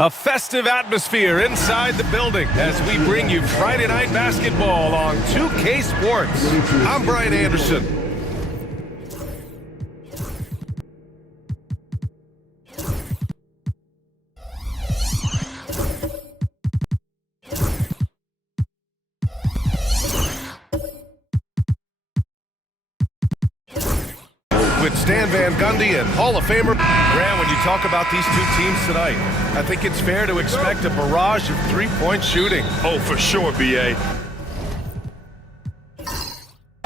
A festive atmosphere inside the building as we bring you Friday Night Basketball on 2K Sports. I'm Brian Anderson. With Stan Van Gundy and Hall of Famer Graham, when you talk about these two teams tonight, I think it's fair to expect a barrage of three-point shooting. Oh, for sure, B.A.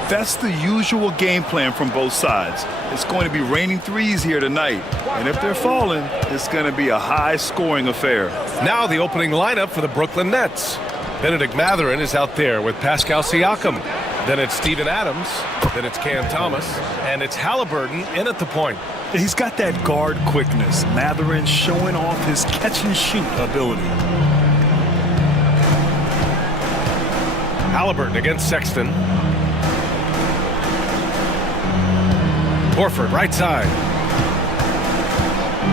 That's the usual game plan from both sides. It's going to be raining threes here tonight, and if they're falling, it's going to be a high-scoring affair. Now the opening lineup for the Brooklyn Nets. Benedict Mathurin is out there with Pascal Siakam. Then it's Steven Adams. Then it's Cam Thomas. And it's Halliburton in at the point. He's got that guard quickness. Mathurin showing off his catch-and-shoot ability. Halliburton against Sexton. Horford, right side.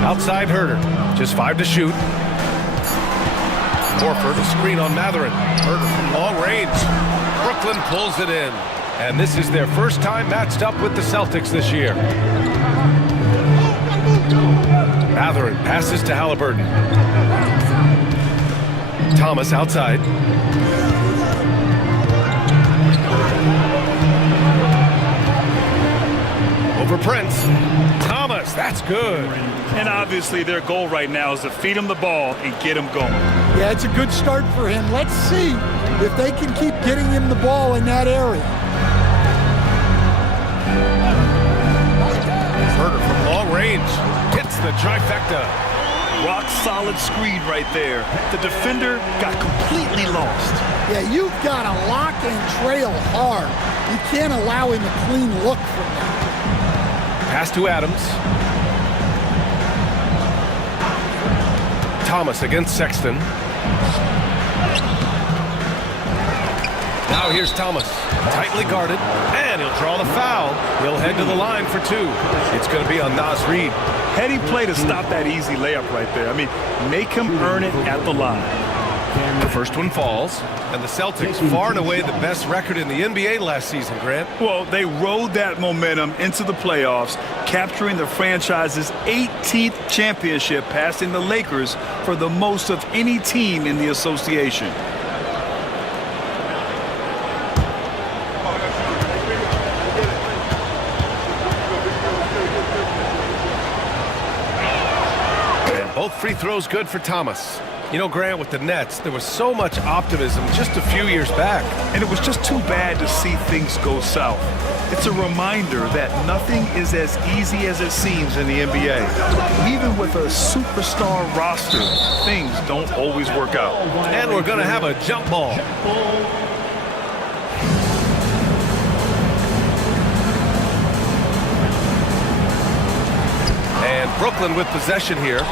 Outside Herter. Just 5 to shoot. Horford, a screen on Mathurin. Herter from long range. Brooklyn pulls it in. And this is their first time matched up with the Celtics this year. Mathurin passes to Halliburton. Thomas outside. Over Prince. Thomas, that's good. And obviously their goal right now is to feed him the ball and get him going. Yeah, it's a good start for him. Let's see if they can keep getting him the ball in that area. Herter from long range hits the trifecta. Rock solid screen right there. The defender got completely lost. Yeah, you've got to lock and trail hard. You can't allow him a clean look from that. Pass to Adams. Thomas against Sexton. Now here's Thomas, tightly guarded, and he'll draw the foul. He'll head to the line for 2. It's going to be on Naz Reid. Heady play to stop that easy layup right there. I mean, make him earn it at the line. The first one falls, and the Celtics far and away the best record in the NBA last season, Grant. Well, they rode that momentum into the playoffs, capturing the franchise's 18th championship, passing the Lakers for the most of any team in the association. And both free throws good for Thomas. You know, Grant, with the Nets, there was so much optimism just a few years back. And it was just too bad to see things go south. It's a reminder that nothing is as easy as it seems in the NBA. Even with a superstar roster, things don't always work out. And we're going to have a jump ball. And Brooklyn with possession here.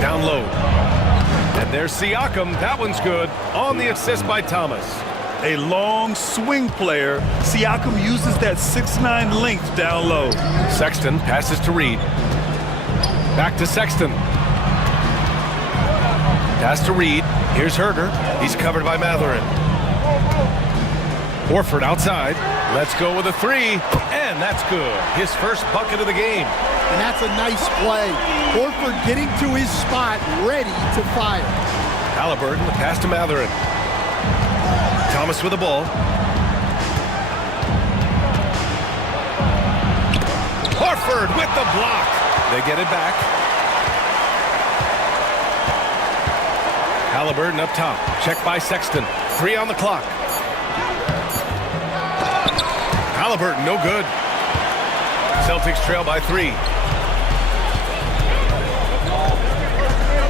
Down low. And there's Siakam. That one's good. On the assist by Thomas. A long swing player, Siakam uses that 6'9" length down low. Sexton passes to Reed. Back to Sexton. Pass to Reed. Here's Herter. He's covered by Matherin. Horford outside. Let's go with a three. And that's good. His first bucket of the game. And that's a nice play. Horford getting to his spot, ready to fire. Halliburton, the pass to Matherin. Thomas with the ball. Horford with the block. They get it back. Halliburton up top. Check by Sexton. 3 on the clock. Halliburton, no good. Celtics trail by 3.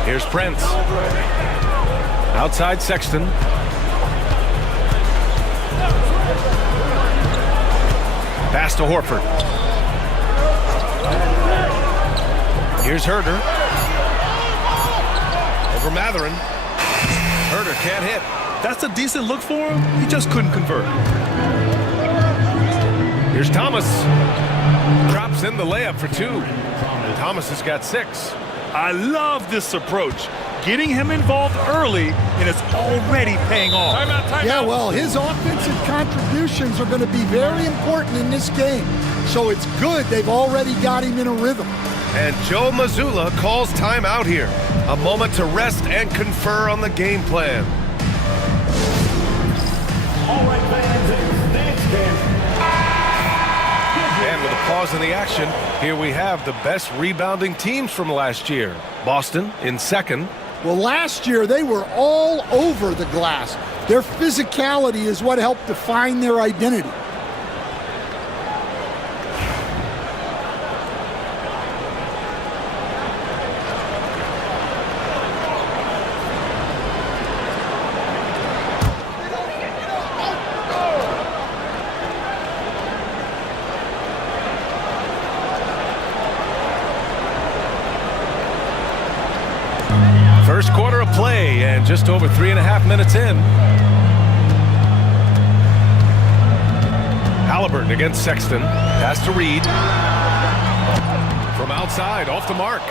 Here's Prince. Outside Sexton. Pass to Horford. Here's Herter. Over Matherin. Herter can't hit. That's a decent look for him. He just couldn't convert. Here's Thomas. Drops in the layup for 2. Thomas has got 6. I love this approach. Getting him involved early, and it's already paying off. Yeah, well, his offensive contributions are going to be very important in this game. So it's good they've already got him in a rhythm. And Joe Mazzulla calls timeout here. A moment to rest and confer on the game plan. All right, fans, it's next game. And with a pause in the action, here we have the best rebounding teams from last year. Boston in second. Well, last year they were all over the glass. Their physicality is what helped define their identity. First quarter of play and just over 3.5 minutes in. Halliburton against Sexton. Pass to Reed. From outside, off the mark.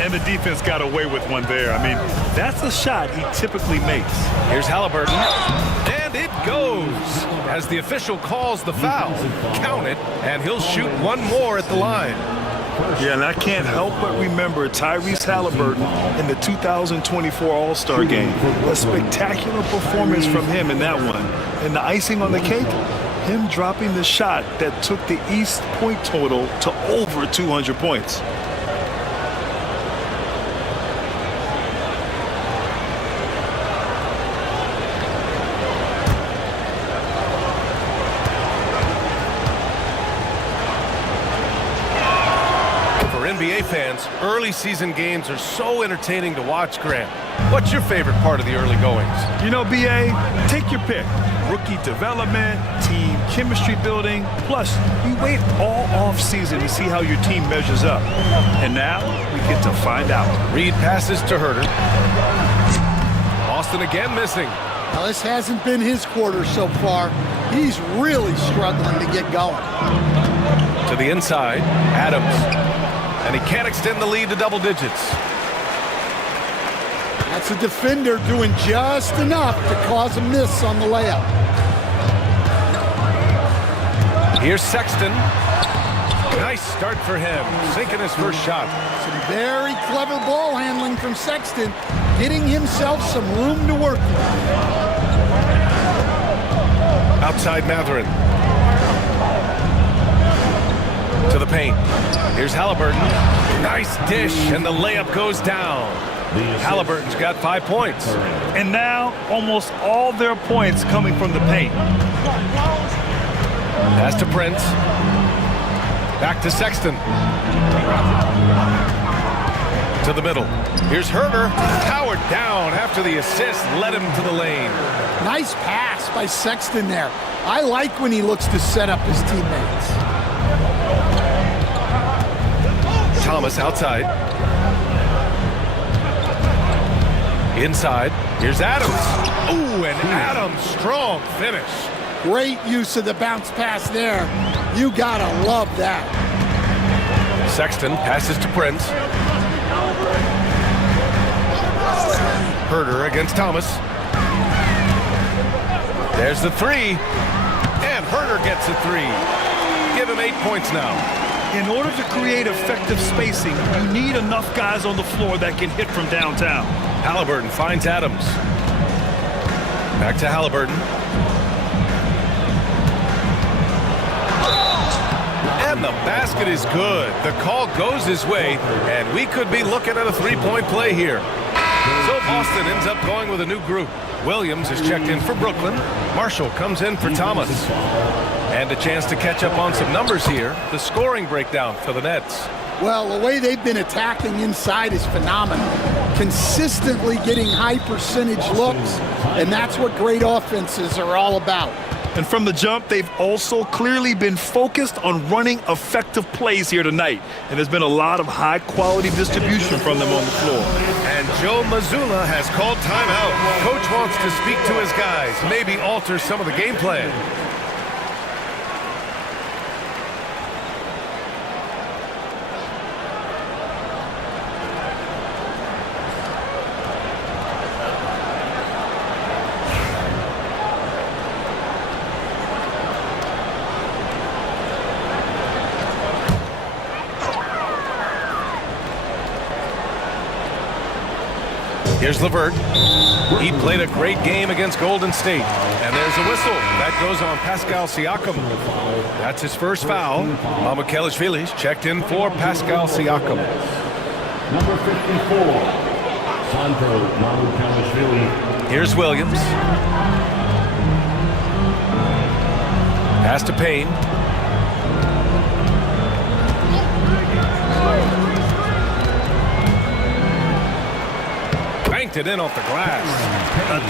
And the defense got away with one there. I mean, that's a shot he typically makes. Here's Halliburton. And it goes. As the official calls the foul. Count it, and he'll shoot one more at the line. Yeah, and I can't help but remember Tyrese Halliburton in the 2024 All-Star Game. A spectacular performance from him in that one. And the icing on the cake, him dropping the shot that took the East point total to over 200 points. NBA fans, early season games are so entertaining to watch, Grant. What's your favorite part of the early goings? You know, BA, take your pick. Rookie development, team chemistry building, plus you wait all off-season to see how your team measures up. And now we get to find out. Reed passes to Herter. Boston again missing. Now, this hasn't been his quarter so far. He's really struggling to get going. To the inside, Adams. And he can't extend the lead to double digits. That's a defender doing just enough to cause a miss on the layup. Here's Sexton. Nice start for him, sinking his first shot. Some very clever ball handling from Sexton, getting himself some room to work with. Outside Matherin. To the paint. Here's Halliburton. Nice dish, and the layup goes down. Halliburton's got 5 points. And now, almost all their points coming from the paint. Pass to Prince. Back to Sexton. To the middle. Here's Herter. Powered down after the assist led him to the lane. Nice pass by Sexton there. I like when he looks to set up his teammates. Thomas outside. Inside. Here's Adams. Ooh, and Adams, strong finish. Great use of the bounce pass there. You gotta love that. Sexton passes to Prince. Herter against Thomas. There's the three. And Herter gets a three. Give him 8 points now. In order to create effective spacing, you need enough guys on the floor that can hit from downtown. Halliburton finds Adams. Back to Halliburton. And the basket is good. The call goes his way, and we could be looking at a three-point play here. So Boston ends up going with a new group. Williams is checked in for Brooklyn. Marshall comes in for Thomas. And a chance to catch up on some numbers here. The scoring breakdown for the Nets. Well, the way they've been attacking inside is phenomenal. Consistently getting high percentage looks, and that's what great offenses are all about. And from the jump, they've also clearly been focused on running effective plays here tonight. And there's been a lot of high-quality distribution from them on the floor. And Joe Mazzulla has called timeout. Coach wants to speak to his guys, maybe alter some of the game plan. Here's LeVert. He played a great game against Golden State. And there's a whistle. That goes on Pascal Siakam. That's his first foul. Mamukelashvili's checked in for Pascal Siakam. Number 54, Sandro Mamukelashvili. Here's Williams. Pass to Payne. Banked it in off the glass.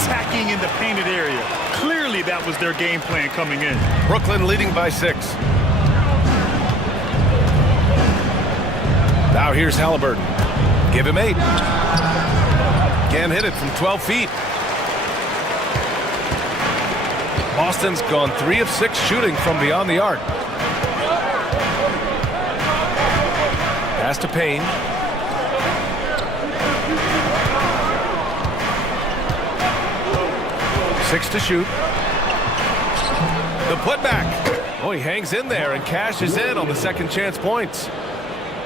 Attacking in the painted area. Clearly that was their game plan coming in. Brooklyn leading by 6. Now here's Halliburton. Give him 8. Can't hit it from 12 feet. Boston's gone 3 of 6 shooting from beyond the arc. Pass to Payne. Six to shoot. The putback. Oh, he hangs in there and cashes in on the second chance points.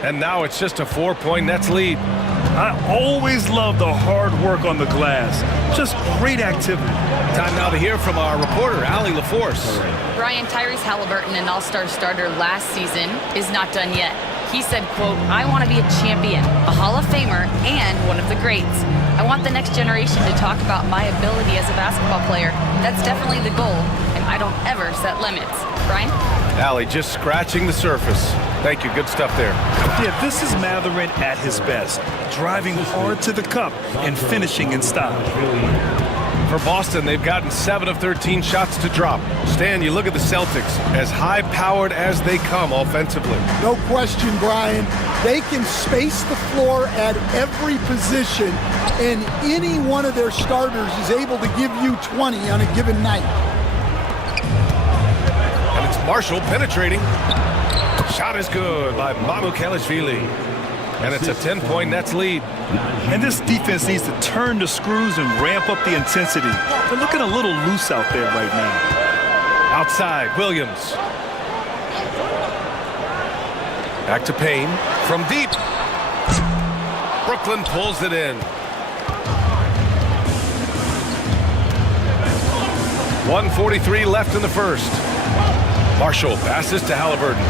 And now it's just a 4-point Nets lead. I always love the hard work on the glass. Just great activity. Time now to hear from our reporter, Allie LaForce. Brian, Tyrese Halliburton, an all-star starter last season, is not done yet. He said, quote, "I want to be a champion, a Hall of Famer, and one of the greats. I want the next generation to talk about my ability as a basketball player. That's definitely the goal, and I don't ever set limits." Brian? Allie just scratching the surface. Thank you. Good stuff there. Yeah, this is Matherin at his best. Driving hard to the cup and finishing in style. For Boston, they've gotten 7 of 13 shots to drop. Stan, you look at the Celtics, as high-powered as they come offensively. No question, Brian. They can space the floor at every position, and any one of their starters is able to give you 20 on a given night. And it's Marshall penetrating. Shot is good by Mamukelashvili. And it's a 10-point Nets lead. And this defense needs to turn the screws and ramp up the intensity. They're looking a little loose out there right now. Outside, Williams. Back to Payne from deep. Brooklyn pulls it in. 1:43 left in the first. Marshall passes to Halliburton.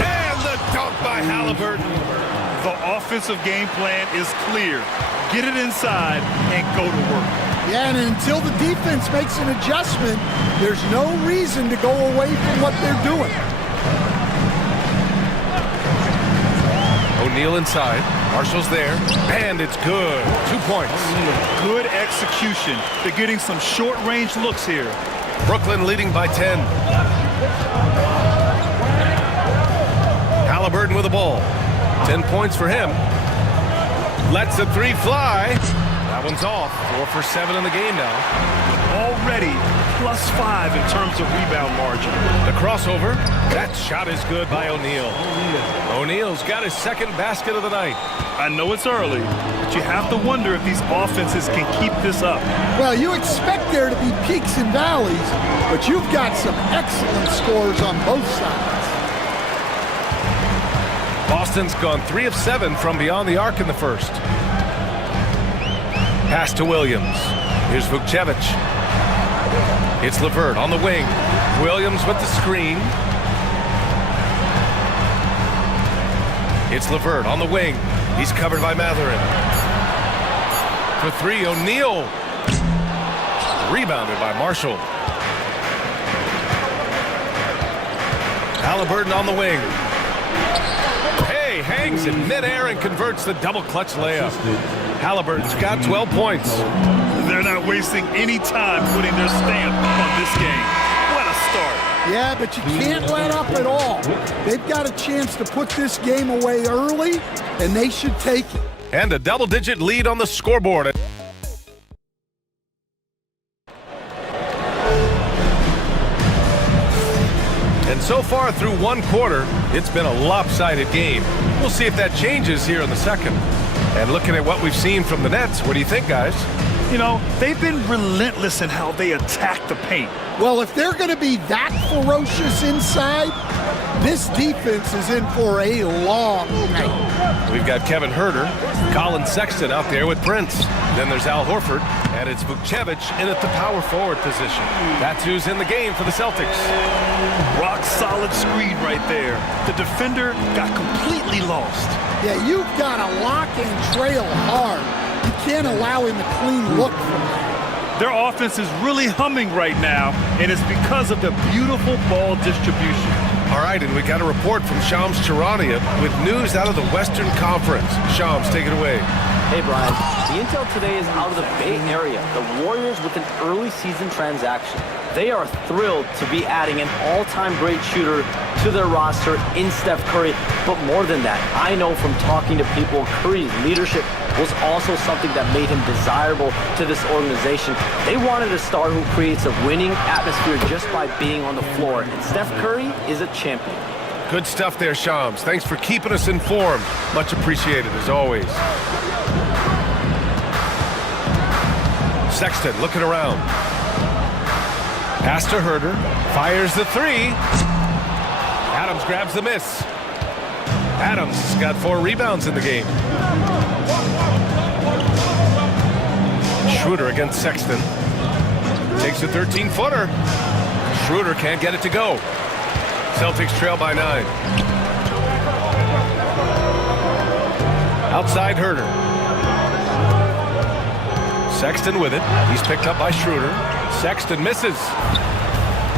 And the dunk by Halliburton. The offensive game plan is clear. Get it inside and go to work. Yeah, and until the defense makes an adjustment, there's no reason to go away from what they're doing. O'Neal inside. Marshall's there. And it's good. 2 points. Good execution. They're getting some short-range looks here. Brooklyn leading by 10. Halliburton with the ball. 10 points for him. Lets the three fly. That one's off. 4 for 7 in the game now. Already +5 in terms of rebound margin. The crossover. That shot is good by O'Neal. O'Neal's got his second basket of the night. I know it's early, but you have to wonder if these offenses can keep this up. Well, you expect there to be peaks and valleys, but you've got some excellent scores on both sides. Boston's gone 3 of 7 from beyond the arc in the first. Pass to Williams. Here's Vukcevic. It's LeVert on the wing. Williams with the screen. It's LeVert on the wing. He's covered by Mathurin. For 3, O'Neal. Rebounded by Marshall. Halliburton on the wing. Hey, hangs in midair and converts the double clutch layup. Halliburton's got 12 points. They're not wasting any time putting their stamp on this game. What a start. Yeah, but you can't let up at all. They've got a chance to put this game away early, and they should take it. And a double-digit lead on the scoreboard. And so far through one quarter, it's been a lopsided game. We'll see if that changes here in the second. And looking at what we've seen from the Nets, what do you think, guys? You know, they've been relentless in how they attack the paint. Well, if they're going to be that ferocious inside, this defense is in for a long night. We've got Kevin Huerter, Colin Sexton out there with Prince. Then there's Al Horford, and it's Vukcevic in at the power forward position. That's who's in the game for the Celtics. Rock solid screen right there. The defender got completely lost. Yeah, you've got to lock and trail hard. You can't allow him a clean look from that. Their offense is really humming right now, and it's because of the beautiful ball distribution. All right, and we got a report from Shams Charania with news out of the Western Conference. Shams, take it away. Hey, Brian. The intel today is out of the Bay Area. The Warriors with an early season transaction. They are thrilled to be adding an all-time great shooter to their roster in Steph Curry. But more than that, I know from talking to people, Curry's leadership was also something that made him desirable to this organization. They wanted a star who creates a winning atmosphere just by being on the floor. And Steph Curry is a champion. Good stuff there, Shams. Thanks for keeping us informed. Much appreciated, as always. Sexton looking around. Pass to Huerter. Fires the 3. Adams grabs the miss. Adams has got 4 rebounds in the game. Schroeder against Sexton. Takes a 13-footer. Schroeder can't get it to go. Celtics trail by 9. Outside Huerter. Sexton with it. He's picked up by Schroeder. Sexton misses.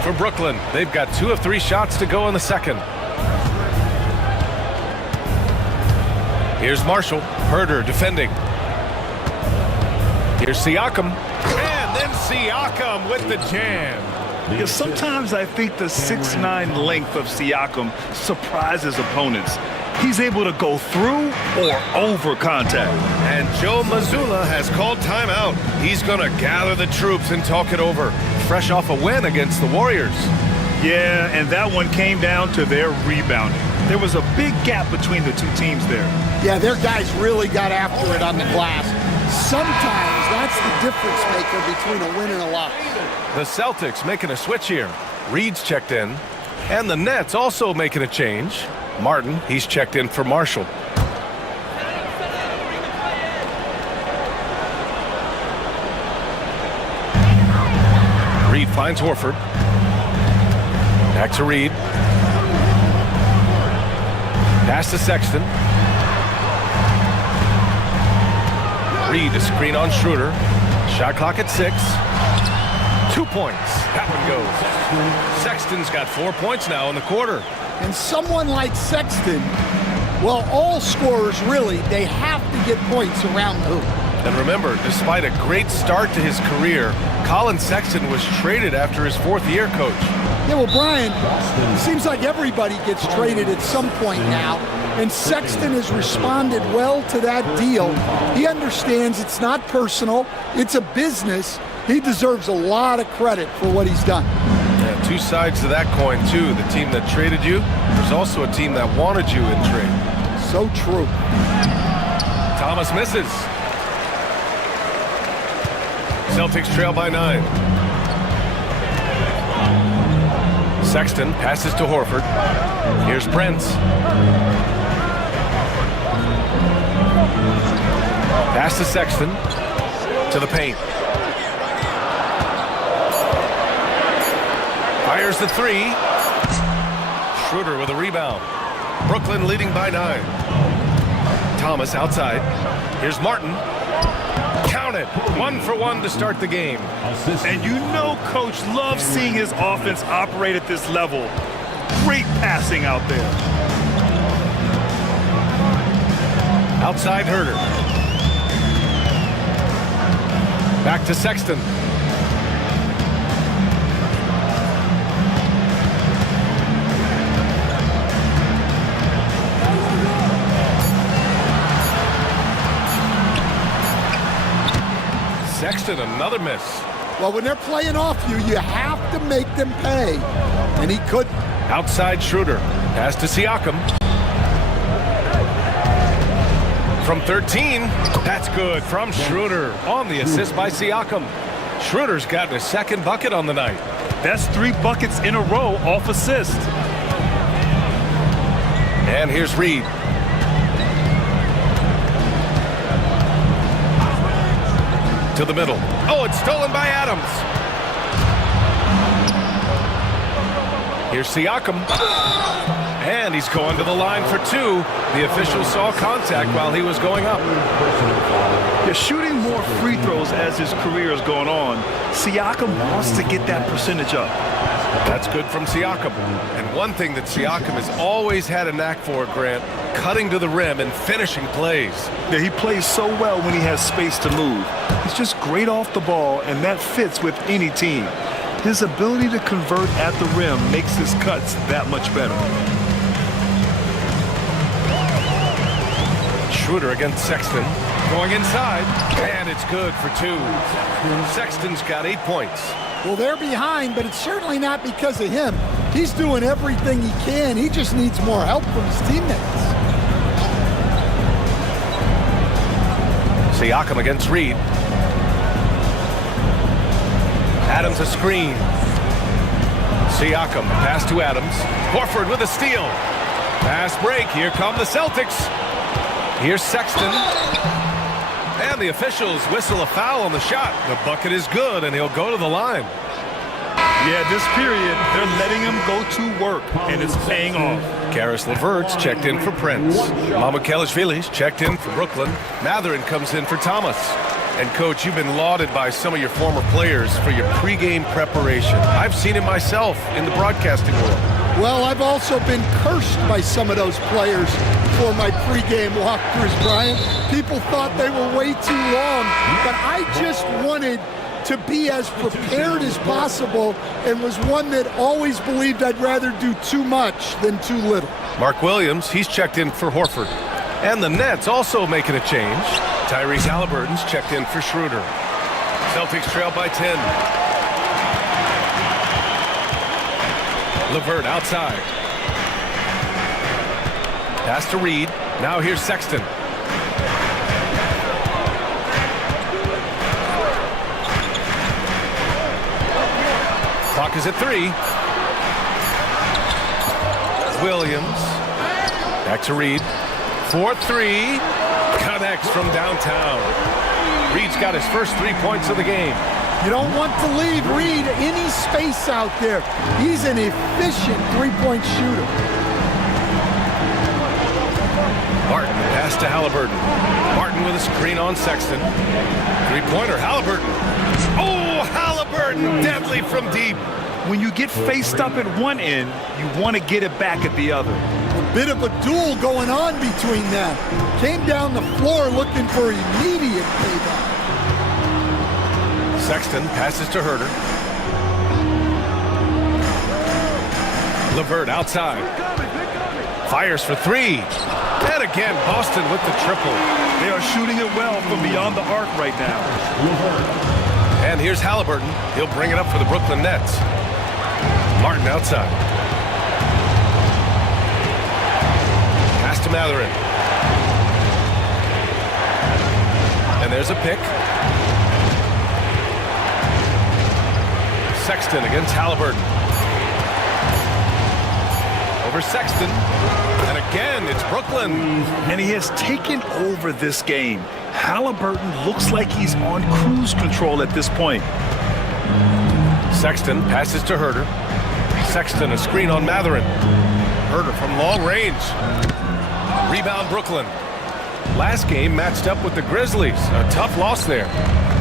For Brooklyn, they've got 2 of 3 shots to go in the second. Here's Marshall. Huerter defending. Here's Siakam. And then Siakam with the jam. Because sometimes I think the 6'9" length of Siakam surprises opponents. He's able to go through or over contact. And Joe Mazzulla has called timeout. He's going to gather the troops and talk it over. Fresh off a win against the Warriors. Yeah, and that one came down to their rebounding. There was a big gap between the two teams there. Yeah, their guys really got after it on the glass. Sometimes that's the difference maker between a win and a loss. The Celtics making a switch here. Reed's checked in. And the Nets also making a change. Martin, he's checked in for Marshall. Reed finds Horford. Back to Reed. Pass to Sexton. Reed a screen on Schroeder. Shot clock at 6. 2 points. That one goes. Sexton's got 4 points now in the quarter. And someone like Sexton, well, all scorers really, they have to get points around the hoop. And remember, despite a great start to his career, Colin Sexton was traded after his 4th year, Coach. Yeah, well, Brian, it seems like everybody gets traded at some point now, and Sexton has responded well to that deal. He understands it's not personal, it's a business. He deserves a lot of credit for what he's done. Yeah, 2 sides to that coin, too. The team that traded you, there's also a team that wanted you in trade. So true. Thomas misses. Celtics trail by 9. Sexton passes to Horford. Here's Prince. Pass to Sexton. To the paint. Fires the 3. Schroeder with a rebound. Brooklyn leading by 9. Thomas outside. Here's Martin. Count it. 1 for 1 to start the game. And you know Coach loves seeing his offense operate at this level. Great passing out there. Outside Herter. Back to Sexton. Sexton, another miss. Well, when they're playing off you, you have to make them pay. And he couldn't. Outside Schroeder. Pass to Siakam. From 13. That's good from Schroeder on the assist by Siakam. Schroeder's gotten his 2nd bucket on the night. That's 3 buckets in a row off assist. And here's Reed. To the middle. Oh, it's stolen by Adams. Here's Siakam. And he's going to the line for 2. The official saw contact while he was going up. Yeah, shooting more free throws as his career is going on. Siakam wants to get that percentage up. That's good from Siakam. And one thing that Siakam has always had a knack for, Grant, cutting to the rim and finishing plays. Yeah, he plays so well when he has space to move. He's just great off the ball, and that fits with any team. His ability to convert at the rim makes his cuts that much better. Schroeder against Sexton. Going inside, and it's good for 2. Sexton's got 8 points. Well, they're behind, but it's certainly not because of him. He's doing everything he can. He just needs more help from his teammates. Siakam against Reed. Adams a screen. Siakam, pass to Adams. Horford with a steal. Pass break. Here come the Celtics. Here's Sexton. And the officials whistle a foul on the shot. The bucket is good, and he'll go to the line. Yeah, this period, they're letting him go to work, and it's paying off. Karis LeVert's checked in for Prince. Mamukelashvili's checked in for Brooklyn. Matherin comes in for Thomas. And, Coach, you've been lauded by some of your former players for your pregame preparation. I've seen it myself in the broadcasting world. Well, I've also been cursed by some of those players for my pregame walkthroughs, Brian. People thought they were way too long, but I just wanted to be as prepared as possible and was one that always believed I'd rather do too much than too little. Mark Williams, he's checked in for Horford. And the Nets also making a change. Tyrese Halliburton's checked in for Schroeder. Celtics trail by 10. LeVert outside. Pass to Reed. Now here's Sexton. Clock is at 3. Williams. Back to Reed. 4-3. Connects from downtown. Reed's got his first 3 points of the game. You don't want to leave Reed any space out there. He's an efficient three-point shooter. Martin, pass to Halliburton. Martin with a screen on Sexton. Three-pointer, Halliburton. Oh, Halliburton, deadly from deep. When you get faced up at one end, you want to get it back at the other. A bit of a duel going on between them. Came down the floor looking for immediate payback. Sexton passes to Herter. LeVert outside. Fires for 3. And again, Boston with the triple. They are shooting it well from beyond the arc right now. And here's Halliburton. He'll bring it up for the Brooklyn Nets. Martin outside. Pass to Matherin. And there's a pick. Sexton against Halliburton. Over Sexton. And again, it's Brooklyn. And he has taken over this game. Halliburton looks like he's on cruise control at this point. Sexton passes to Herter. Sexton a screen on Matherin. Herter from long range. Rebound Brooklyn. Last game matched up with the Grizzlies. A tough loss there.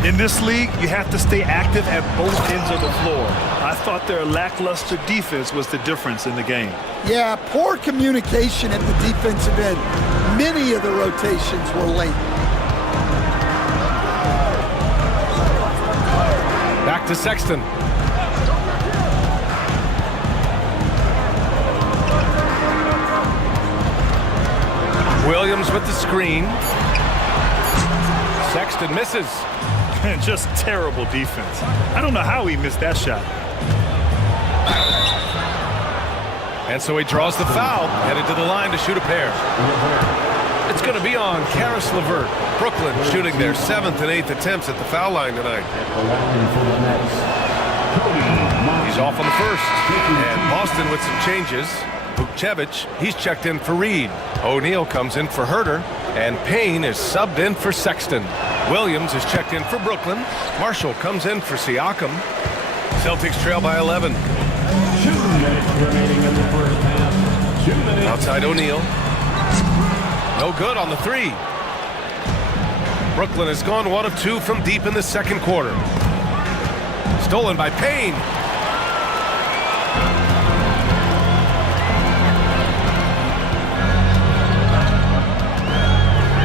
In this league, you have to stay active at both ends of the floor. I thought their lackluster defense was the difference in the game. Yeah, poor communication at the defensive end. Many of the rotations were late. Back to Sexton. Williams with the screen. Sexton misses. And just terrible defense. I don't know how he missed that shot. And so he draws the foul, headed to the line to shoot a pair. It's going to be on Karis LeVert. Brooklyn shooting their 7th and 8th attempts at the foul line tonight. He's off on the first. And Boston with some changes. Vukcevic, he's checked in for Reed. O'Neal comes in for Herter. And Payne is subbed in for Sexton. Williams is checked in for Brooklyn. Marshall comes in for Siakam. Celtics trail by 11. 2 minutes remaining in the first half. 2 minutes. Outside O'Neal. No good on the 3. Brooklyn has gone 1 of 2 from deep in the second quarter. Stolen by Payne.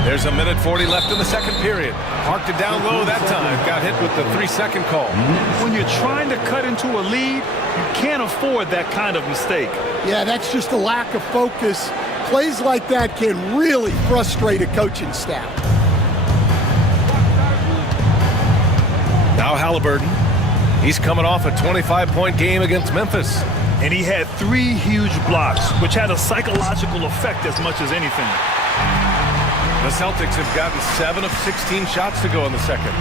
There's a minute 40 left in the second period. Parked it down low that time. Got hit with the 3-second call. When you're trying to cut into a lead, you can't afford that kind of mistake. Yeah, that's just a lack of focus. Plays like that can really frustrate a coaching staff. Now Halliburton. He's coming off a 25-point game against Memphis. And he had 3 huge blocks, which had a psychological effect as much as anything. The Celtics have gotten 7 of 16 shots to go in the second.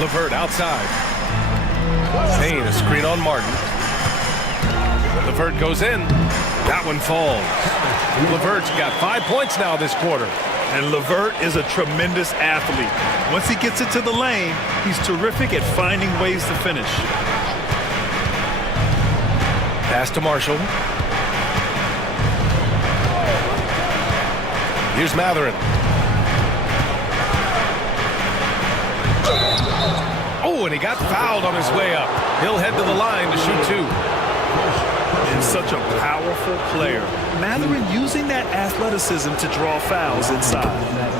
LeVert outside. Payne a screen on Martin. LeVert goes in. That one falls. LeVert's got 5 points now this quarter. And LeVert is a tremendous athlete. Once he gets into the lane, he's terrific at finding ways to finish. Pass to Marshall. Here's Matherin. Oh, and he got fouled on his way up. He'll head to the line to shoot 2. And such a powerful player. Matherin using that athleticism to draw fouls inside.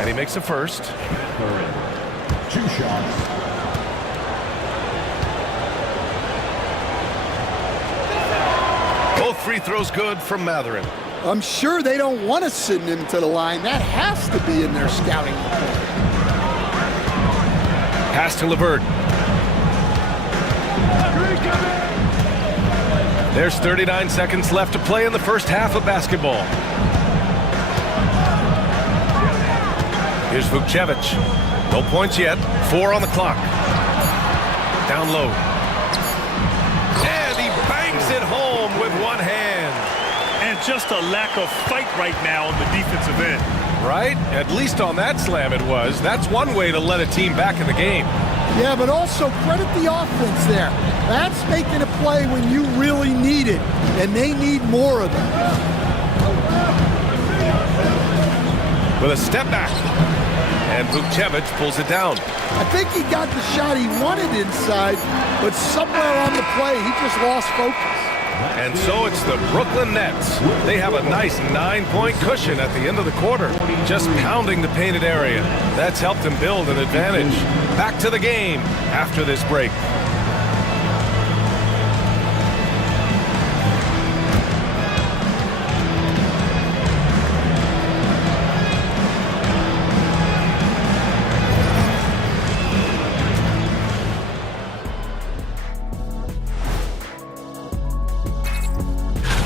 And he makes a first. 2 shots. Both free throws good from Matherin. I'm sure they don't want to send him to the line. That has to be in their scouting report. Pass to LeVert. There's 39 seconds left to play in the first half of basketball. Here's Vukcevic. No points yet. 4 on the clock. Down low. And he bangs it home with one hand. And just a lack of fight right now on the defensive end. Right? At least on that slam it was. That's one way to let a team back in the game. Yeah, but also credit the offense there. That's making a play when you really need it, and they need more of it. With a step back. And Vukcevic pulls it down. I think he got the shot he wanted inside, but somewhere on the play, he just lost focus. And so it's the Brooklyn Nets. They have a nice 9-point cushion at the end of the quarter, just pounding the painted area. That's helped them build an advantage. Back to the game after this break.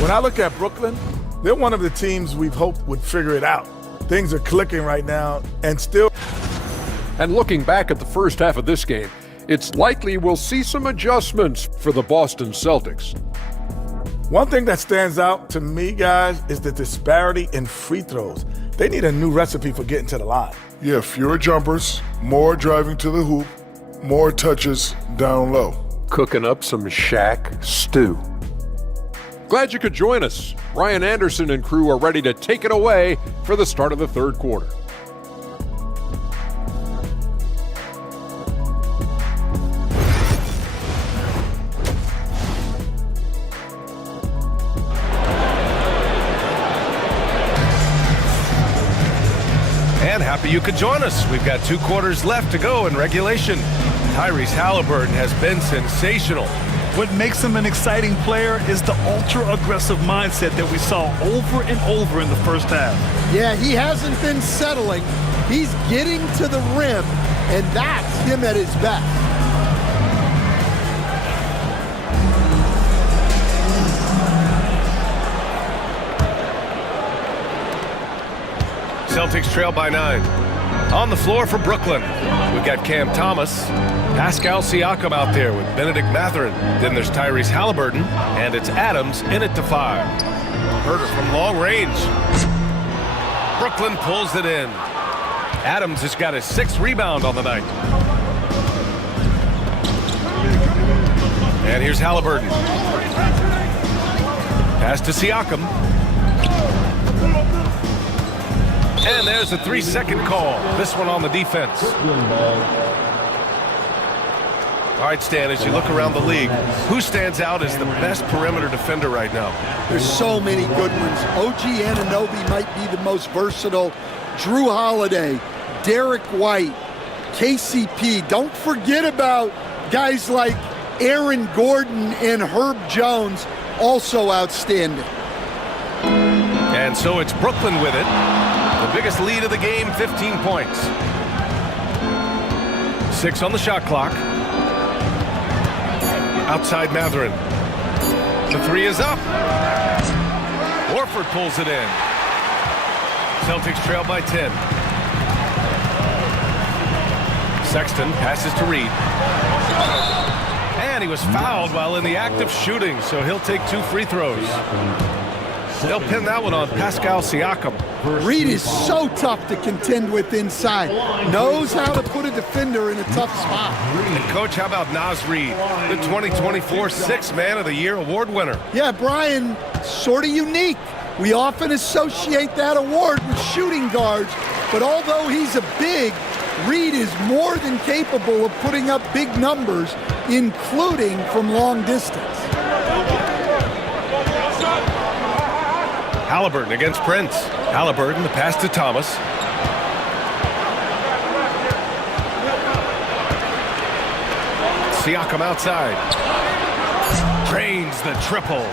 When I look at Brooklyn, they're one of the teams we've hoped would figure it out. Things are clicking right now, and still. And looking back at the first half of this game, it's likely we'll see some adjustments for the Boston Celtics. One thing that stands out to me, guys, is the disparity in free throws. They need a new recipe for getting to the line. Yeah, fewer jumpers, more driving to the hoop, more touches down low. Cooking up some Shaq stew. Glad you could join us. Ryan Anderson and crew are ready to take it away for the start of the third quarter. And happy you could join us. We've got 2 quarters left to go in regulation. Tyrese Halliburton has been sensational. What makes him an exciting player is the ultra-aggressive mindset that we saw over and over in the first half. Yeah, he hasn't been settling. He's getting to the rim, and that's him at his best. Celtics trail by 9. On the floor for Brooklyn, we've got Cam Thomas, Pascal Siakam out there with Benedict Mathurin. Then there's Tyrese Halliburton, and it's Adams in it to fire. Herter from long range. Brooklyn pulls it in. Adams has got his 6th rebound on the night. And here's Halliburton. Pass to Siakam. And there's a 3-second call. This one on the defense. All right, Stan, as you look around the league, who stands out as the best perimeter defender right now? There's so many good ones. OG Anunoby might be the most versatile. Drew Holiday, Derek White, KCP. Don't forget about guys like Aaron Gordon and Herb Jones, also outstanding. And so it's Brooklyn with it. The biggest lead of the game, 15 points. 6 on the shot clock. Outside Mathurin. The 3 is up. Horford pulls it in. Celtics trail by 10. Sexton passes to Reed. And he was fouled while in the act of shooting, so he'll take 2 free throws. They'll pin that one on Pascal Siakam. Reed is so tough to contend with inside. Knows how to put a defender in a tough spot. And Coach, how about Naz Reid, the 2024 6th Man of the Year award winner? Yeah, Brian, sort of unique. We often associate that award with shooting guards, but although he's a big, Reed is more than capable of putting up big numbers, including from long distance. Halliburton against Prince. Halliburton, the pass to Thomas. Siakam outside. Drains the triple.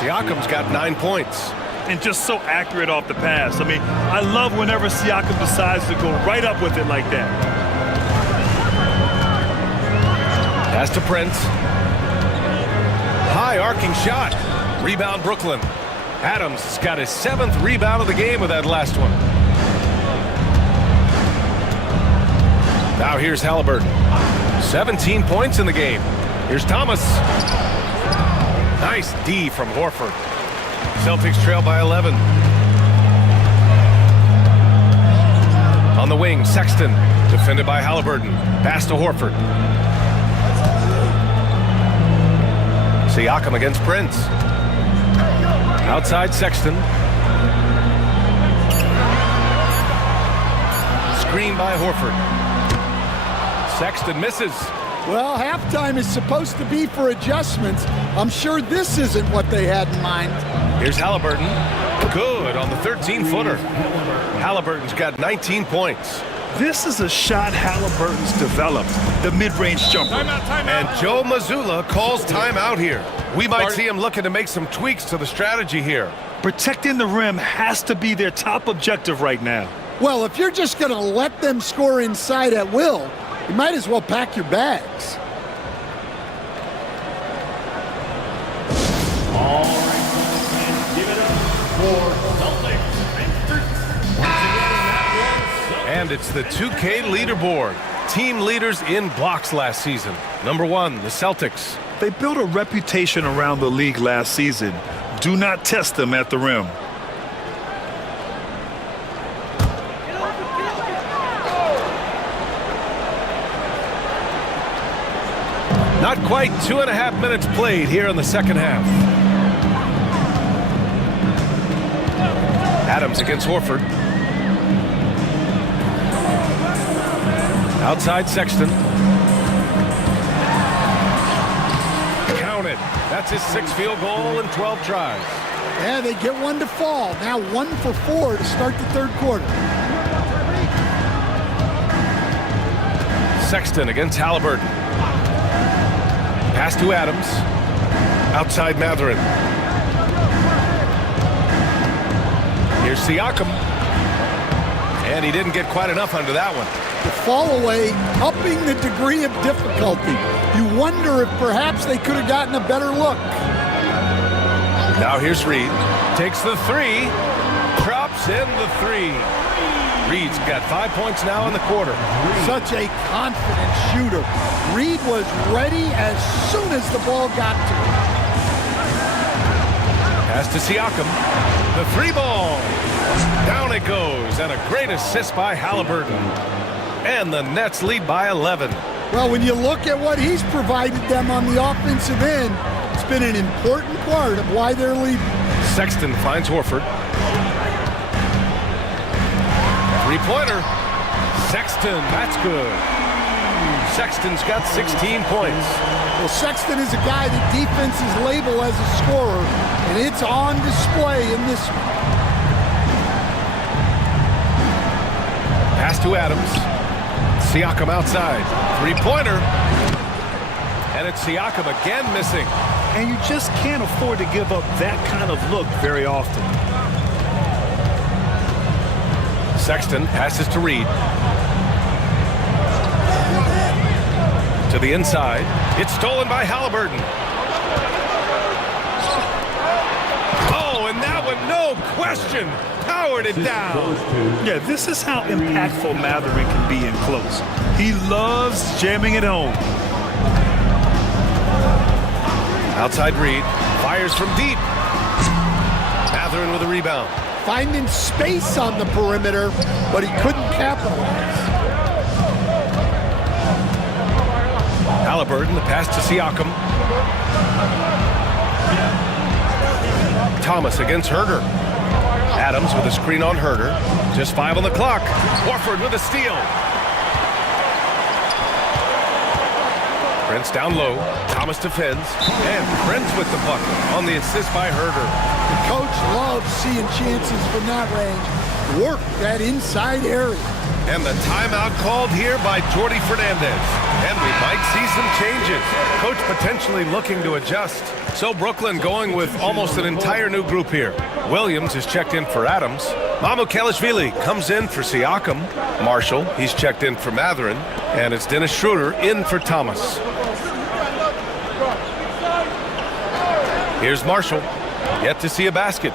Siakam's got 9 points. And just so accurate off the pass. I mean, I love whenever Siakam decides to go right up with it like that. Pass to Prince. High arcing shot. Rebound Brooklyn. Adams has got his 7th rebound of the game with that last one. Now here's Halliburton. 17 points in the game. Here's Thomas. Nice D from Horford. Celtics trail by 11. On the wing, Sexton. Defended by Halliburton. Pass to Horford. Siakam against Prince. Outside Sexton. Screen by Horford. Sexton misses. Well, halftime is supposed to be for adjustments. I'm sure this isn't what they had in mind. Here's Halliburton. Good on the 13-footer. Halliburton's got 19 points. This is a shot Halliburton's developed, the mid-range jumper. And Joe Mazzulla calls timeout here. We might see him looking to make some tweaks to the strategy here. Protecting the rim has to be their top objective right now. Well, if you're just going to let them score inside at will, you might as well pack your bags. All right, and give it up for Celtics. And it's the 2K leaderboard. Team leaders in blocks last season. Number 1, the Celtics. They built a reputation around the league last season. Do not test them at the rim. Not quite 2.5 minutes played here in the second half. Adams against Horford. Outside Sexton. Counted. That's his 6th field goal in 12 tries. Yeah, they get one to fall. Now 1 for 4 to start the third quarter. Sexton against Halliburton. Pass to Adams. Outside Mathurin. Here's Siakam. And he didn't get quite enough under that one. The fall away, upping the degree of difficulty. You wonder if perhaps they could have gotten a better look. Now here's Reed. Takes the 3. Drops in the 3. Reed's got 5 points now in the quarter. Such a confident shooter. Reed was ready as soon as the ball got to him. Pass to Siakam. The 3 ball. Down it goes. And a great assist by Halliburton. And the Nets lead by 11. Well, when you look at what he's provided them on the offensive end, it's been an important part of why they're leading. Sexton finds Horford. 3-pointer. Sexton, that's good. Sexton's got 16 points. Well, Sexton is a guy that defenses label as a scorer, and it's on display in this one. Pass to Adams. Siakam outside. 3-pointer. And it's Siakam again missing. And you just can't afford to give up that kind of look very often. Sexton passes to Reed. To the inside. It's stolen by Halliburton. Oh, and that one, no question, powered it down. Yeah, this is how impactful Mathurin can be in close. He loves jamming it home. Outside Reed. Fires from deep. Mathurin with a rebound. Finding space on the perimeter, but he couldn't capitalize. Halliburton, the pass to Siakam. Thomas against Herder. Adams with a screen on Herder. Just 5 on the clock. Horford with a steal. Prince down low. Thomas defends. And Prince with the bucket on the assist by Herder. The coach loves seeing chances from that range. Work that inside area. And the timeout called here by Jordi Fernandez. And we might see some changes. Coach potentially looking to adjust. So Brooklyn going with almost an entire new group here. Williams is checked in for Adams. Mamukelashvili comes in for Siakam. Marshall, he's checked in for Mathurin. And it's Dennis Schroeder in for Thomas. Here's Marshall. Yet to see a basket.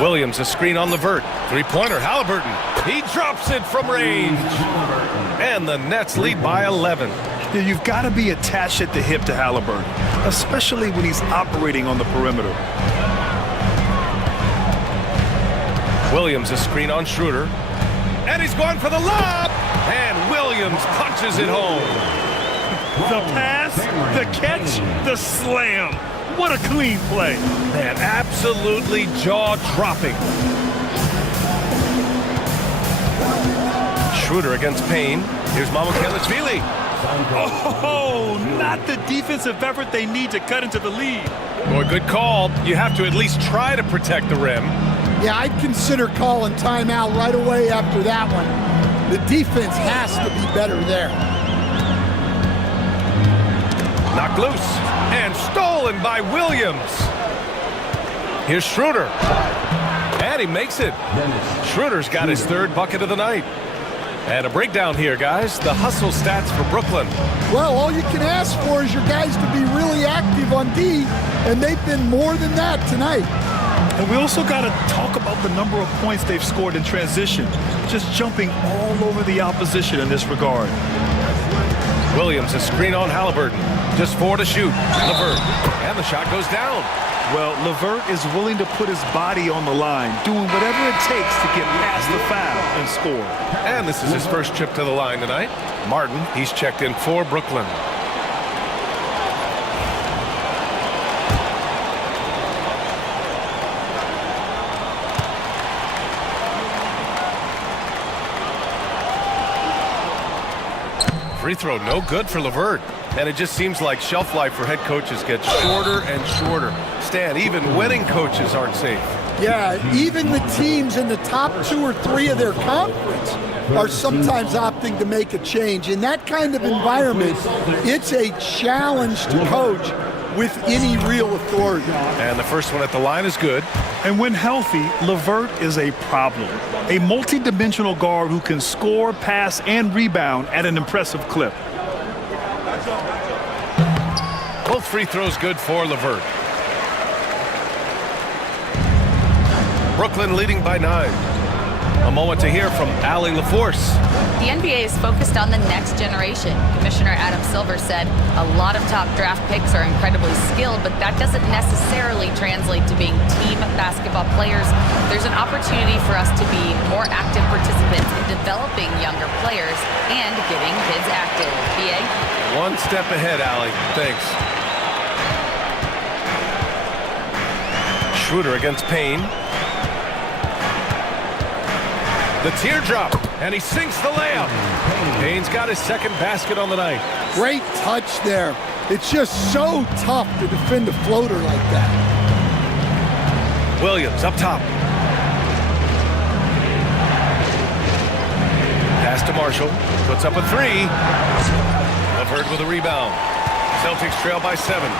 Williams, a screen on Levert. Three-pointer, Halliburton. He drops it from range. And the Nets lead by 11. Yeah, you've got to be attached at the hip to Halliburton, especially when he's operating on the perimeter. Williams, a screen on Schroeder. And he's going for the lob. And Williams punches it home. The pass, the catch, the slam. What a clean play. Man, absolutely jaw-dropping. Schroeder against Payne. Here's Mamukelashvili. Oh, not the defensive effort they need to cut into the lead. Boy, good call. You have to at least try to protect the rim. Yeah, I'd consider calling timeout right away after that one. The defense has to be better there. Knocked loose and stolen by Williams. Here's Schroeder. And he makes it. Schroeder's got his third bucket of the night. And a breakdown here, guys. The hustle stats for Brooklyn. Well, all you can ask for is your guys to be really active on D, and they've been more than that tonight. And we also got to talk about the number of points they've scored in transition, just jumping all over the opposition in this regard. Williams, a screen on Halliburton. Just 4 to shoot. Levert. And the shot goes down. Well, Levert is willing to put his body on the line, doing whatever it takes to get past the foul and score. And this is his first trip to the line tonight. Martin, he's checked in for Brooklyn. Free throw, no good for Levert. And it just seems like shelf life for head coaches gets shorter and shorter. Stan, even winning coaches aren't safe. Yeah, even the teams in the top 2 or 3 of their conference are sometimes opting to make a change. In that kind of environment, it's a challenge to coach with any real authority. And the first one at the line is good. And when healthy, Levert is a problem. A multi-dimensional guard who can score, pass, and rebound at an impressive clip. Both free throws good for Levert. Brooklyn leading by 9. A moment to hear from Allie LaForce. The NBA is focused on the next generation. Commissioner Adam Silver said a lot of top draft picks are incredibly skilled, but that doesn't necessarily translate to being team basketball players. There's an opportunity for us to be more active participants in developing younger players and getting kids active. BA? One step ahead, Allie. Thanks. Schroeder against Payne. The teardrop, and he sinks the layup. Payne's got his second basket on the night. Great touch there. It's just so tough to defend a floater like that. Williams up top. Pass to Marshall. Puts up a 3. Levert with a rebound. Celtics trail by 7.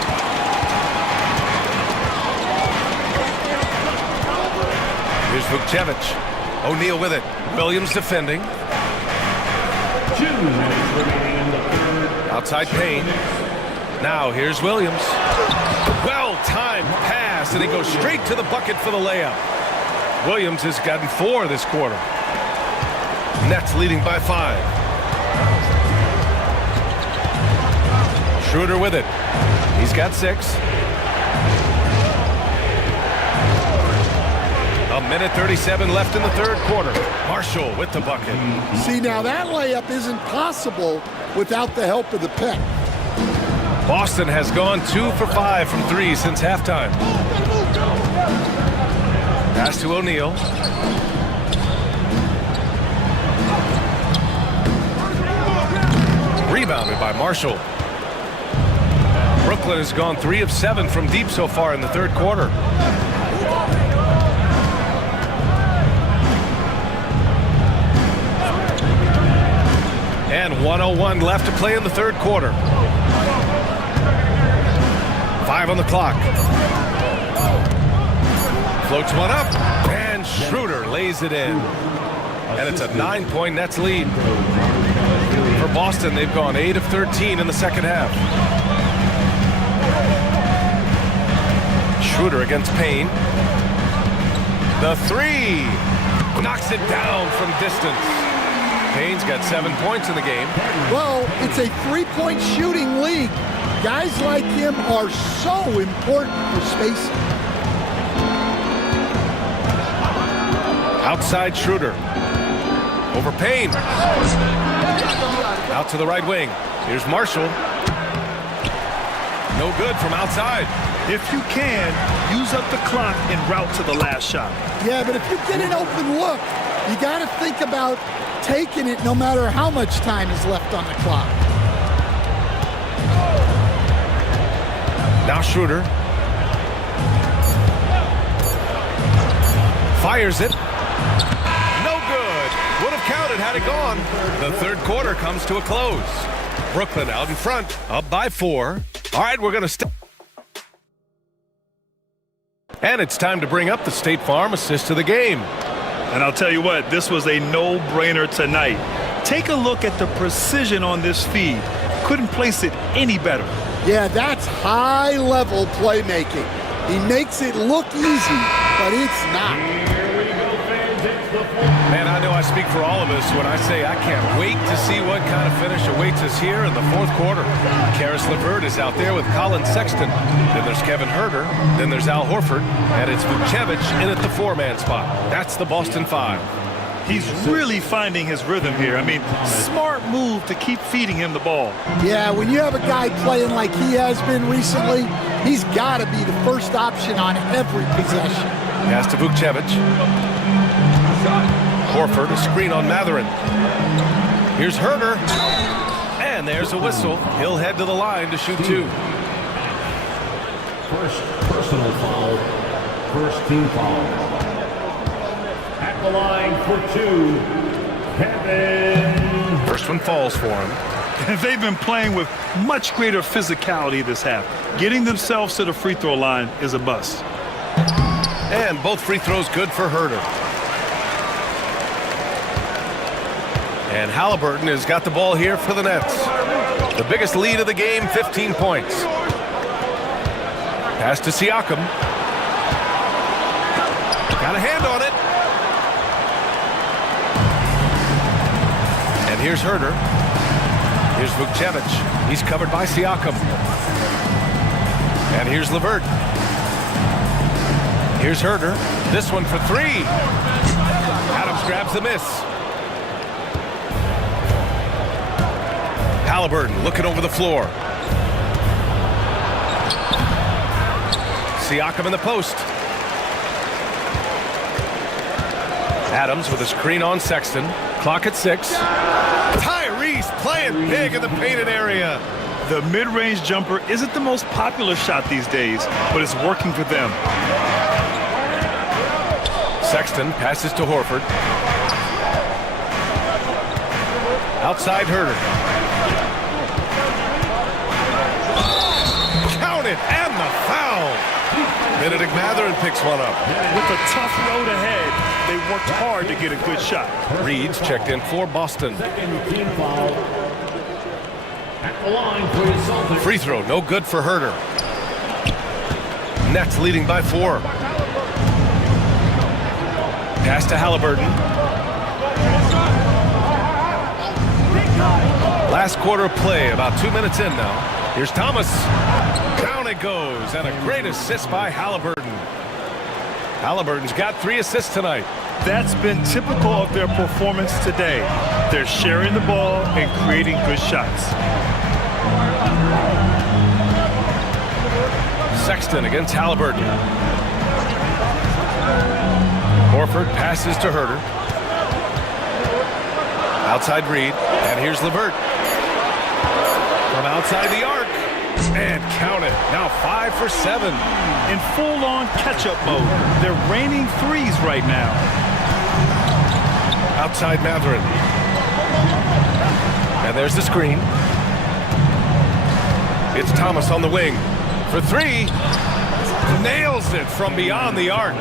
Here's Vukcevic. O'Neal with it. Williams defending. 2 minutes remaining in the third. Outside Payne. Now here's Williams. Well-timed pass, and he goes straight to the bucket for the layup. Williams has gotten 4 this quarter. Nets leading by 5. Schroeder with it. He's got 6. A minute 37 left in the third quarter. Marshall with the bucket. See, now that layup isn't possible without the help of the pick. Boston has gone 2 for 5 from 3 since halftime. Pass to O'Neal. Rebounded by Marshall. Brooklyn has gone 3 of 7 from deep so far in the third quarter. And 1:01 left to play in the third quarter. 5 on the clock. Floats one up, and Schroeder lays it in. And it's a 9-point Nets lead. For Boston, they've gone 8 of 13 in the second half. Schroeder against Payne. The three. Knocks it down from distance. Payne's got 7 points in the game. Well, it's a three-point shooting league. Guys like him are so important for spacing. Outside Schroeder. Over Payne. Out to the right wing. Here's Marshall. No good from outside. If you can, use up the clock en route to the last shot. Yeah, but if you get an open look, you got to think about taking it no matter how much time is left on the clock. Now Schroeder. Fires it. No good. Would have counted had it gone. The third quarter comes to a close. Brooklyn out in front, up by 4. All right, we're going to step. And it's time to bring up the State Farm assist of the game. And I'll tell you what, this was a no-brainer tonight. Take a look at the precision on this feed. Couldn't place it any better. Yeah, that's high-level playmaking. He makes it look easy, but it's not. Man, I know I speak for all of us when I say I can't wait to see what kind of finish awaits us here in the fourth quarter. Karis LeVert is out there with Colin Sexton. Then there's Kevin Huerter. Then there's Al Horford. And it's Vucevic in at the 4-man spot. That's the Boston 5. He's really finding his rhythm here. I mean, smart move to keep feeding him the ball. Yeah, when you have a guy playing like he has been recently, he's got to be the first option on every possession. Pass to Vucevic. Horford, a screen on Matherin. Here's Huerter. And there's a whistle. He'll head to the line to shoot 2. First personal foul. First team foul. At the line for 2, Kevin. First one falls for him. They've been playing with much greater physicality this half. Getting themselves to the free throw line is a bust. And both free throws good for Huerter. And Halliburton has got the ball here for the Nets. The biggest lead of the game, 15 points. Pass to Siakam. Got a hand on it. And here's Huerter. Here's Vucevic. He's covered by Siakam. And here's LeVert. Here's Huerter. This one for 3. Adams grabs the miss. Halliburton looking over the floor. Siakam in the post. Adams with a screen on Sexton. Clock at 6. Tyrese playing big in the painted area. The mid-range jumper isn't the most popular shot these days, but it's working for them. Sexton passes to Horford. Outside Huerter. Count it, and the foul. Benedict Matherin picks one up. With a tough road ahead, they worked hard to get a good shot. Reed's checked in for Boston. Second team foul. At the line for the Celtics. Free throw, no good for Huerter. Nets leading by 4. Pass to Halliburton. Last quarter of play, about 2 minutes in now. Here's Thomas. Down it goes, and a great assist by Halliburton. Halliburton's got 3 assists tonight. That's been typical of their performance today. They're sharing the ball and creating good shots. Sexton against Halliburton. Horford passes to Huerter. Outside Reed, and here's LeVert. From outside the arc, and count it. Now 5 for 7. In full-on catch-up mode, they're raining threes right now. Outside Matherin. And there's the screen. It's Thomas on the wing for 3. Nails it from beyond the arc.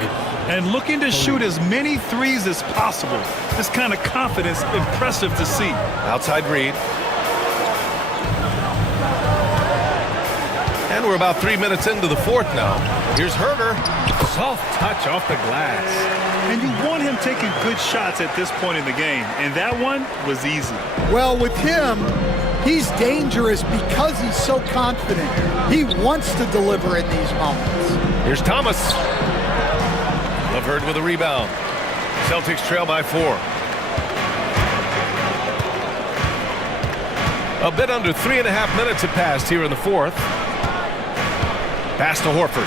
And looking to shoot as many threes as possible. This kind of confidence, impressive to see. Outside Reed. And we're about 3 minutes into the fourth now. Here's Herder. Soft touch off the glass. And you want him taking good shots at this point in the game, and that one was easy. Well, with him, he's dangerous because he's so confident. He wants to deliver in these moments. Here's Thomas. Laverde with a rebound. Celtics trail by 4. A bit under 3.5 minutes have passed here in the fourth. Pass to Horford.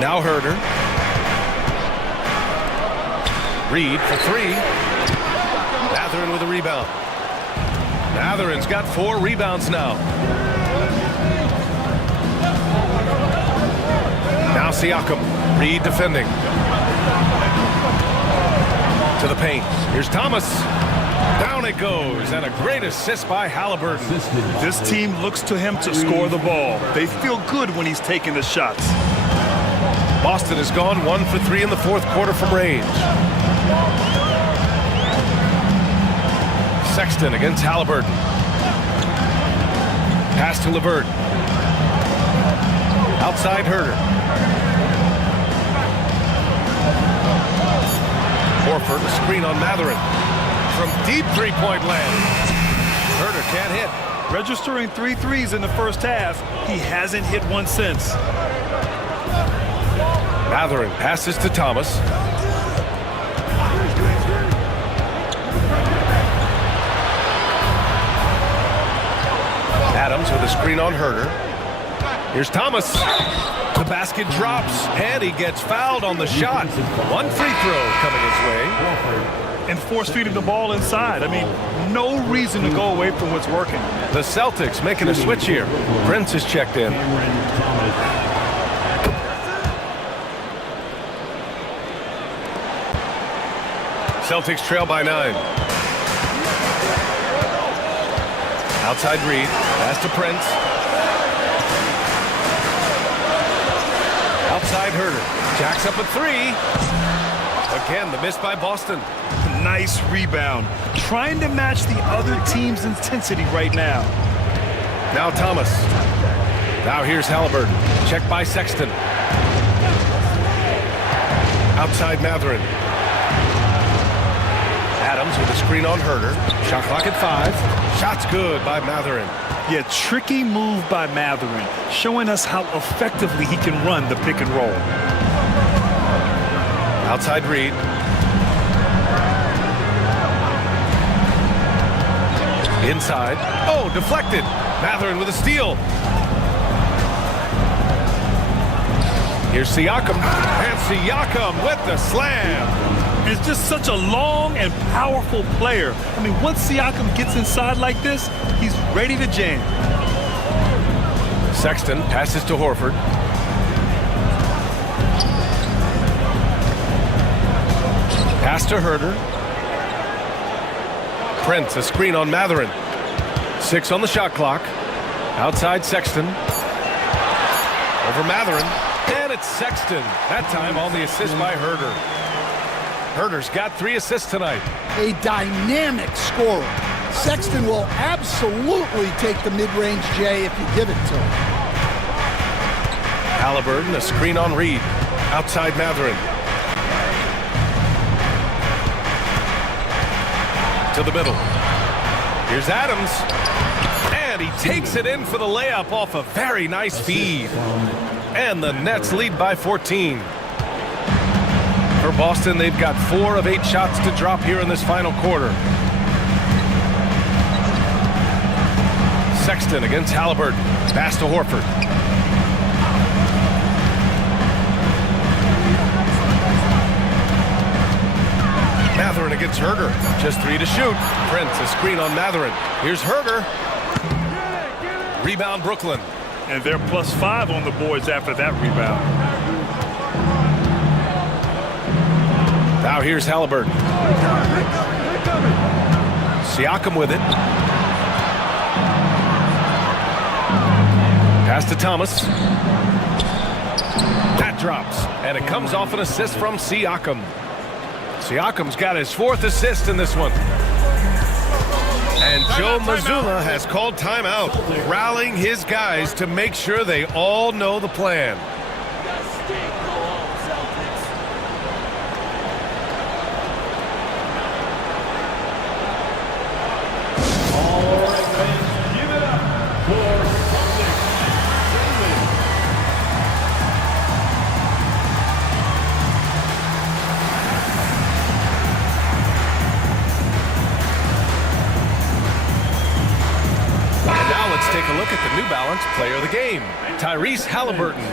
Now Herder. Reed for 3. Mathurin with a rebound. Mathurin's got 4 rebounds now. Now Siakam. Reed defending. To the paint. Here's Thomas. Down it goes, and a great assist by Halliburton. This team looks to him to score the ball. They feel good when he's taking the shots. Boston has gone 1 for 3 in the fourth quarter from range. Sexton against Halliburton. Pass to Laverde. Outside Herder. Horford, a screen on Mathurin. From deep three-point land. Herder can't hit. Registering 3 threes in the first half, he hasn't hit one since. Mathurin passes to Thomas. Adams with a screen on Herder. Here's Thomas. The basket drops, and he gets fouled on the shot. 1 free throw coming his way. And force feeding the ball inside. I mean, no reason to go away from what's working. The Celtics making a switch here. Prince is checked in. Celtics trail by 9. Outside Reed. Pass to Prince. Outside Herder. Jacks up a 3. Again, the miss by Boston. Nice rebound. Trying to match the other team's intensity right now. Now Thomas. Now here's Halliburton. Checked by Sexton. Outside Mathurin. Adams with a screen on Herder. Shot clock at 5. Shot's good by Mathurin. Yeah, tricky move by Mathurin, showing us how effectively he can run the pick and roll. Outside Reed. Inside. Oh, deflected. Mathurin with a steal. Here's Siakam. And Siakam with the slam. It's just such a long and powerful player. I mean, once Siakam gets inside like this, he's ready to jam. Sexton passes to Horford. Pass to Herder. Prince, a screen on Mathurin. 6 on the shot clock. Outside Sexton. Over Mathurin. And it's Sexton. That time on the assist by Herder. Herder's got 3 assists tonight. A dynamic scorer. Sexton will absolutely take the mid-range J if you give it to him. Halliburton, a screen on Reed. Outside Mathurin. To the middle. Here's Adams. And he takes it in for the layup off a very nice feed. And the Nets lead by 14. For Boston, they've got 4 of 8 shots to drop here in this final quarter. Sexton against Halliburton. Pass to Horford. Mathurin against Herder. Just 3 to shoot. Prince, a screen on Mathurin. Here's Herder. Rebound Brooklyn. And they're +5 on the boards after that rebound. Now here's Halliburton. Siakam with it. Pass to Thomas. That drops, and it comes off an assist from Siakam. Siakam's got his 4th assist in this one. And Joe Mazzulla has called timeout, rallying his guys to make sure they all know the plan. Take a look at the New Balance player of the game, Tyrese Halliburton.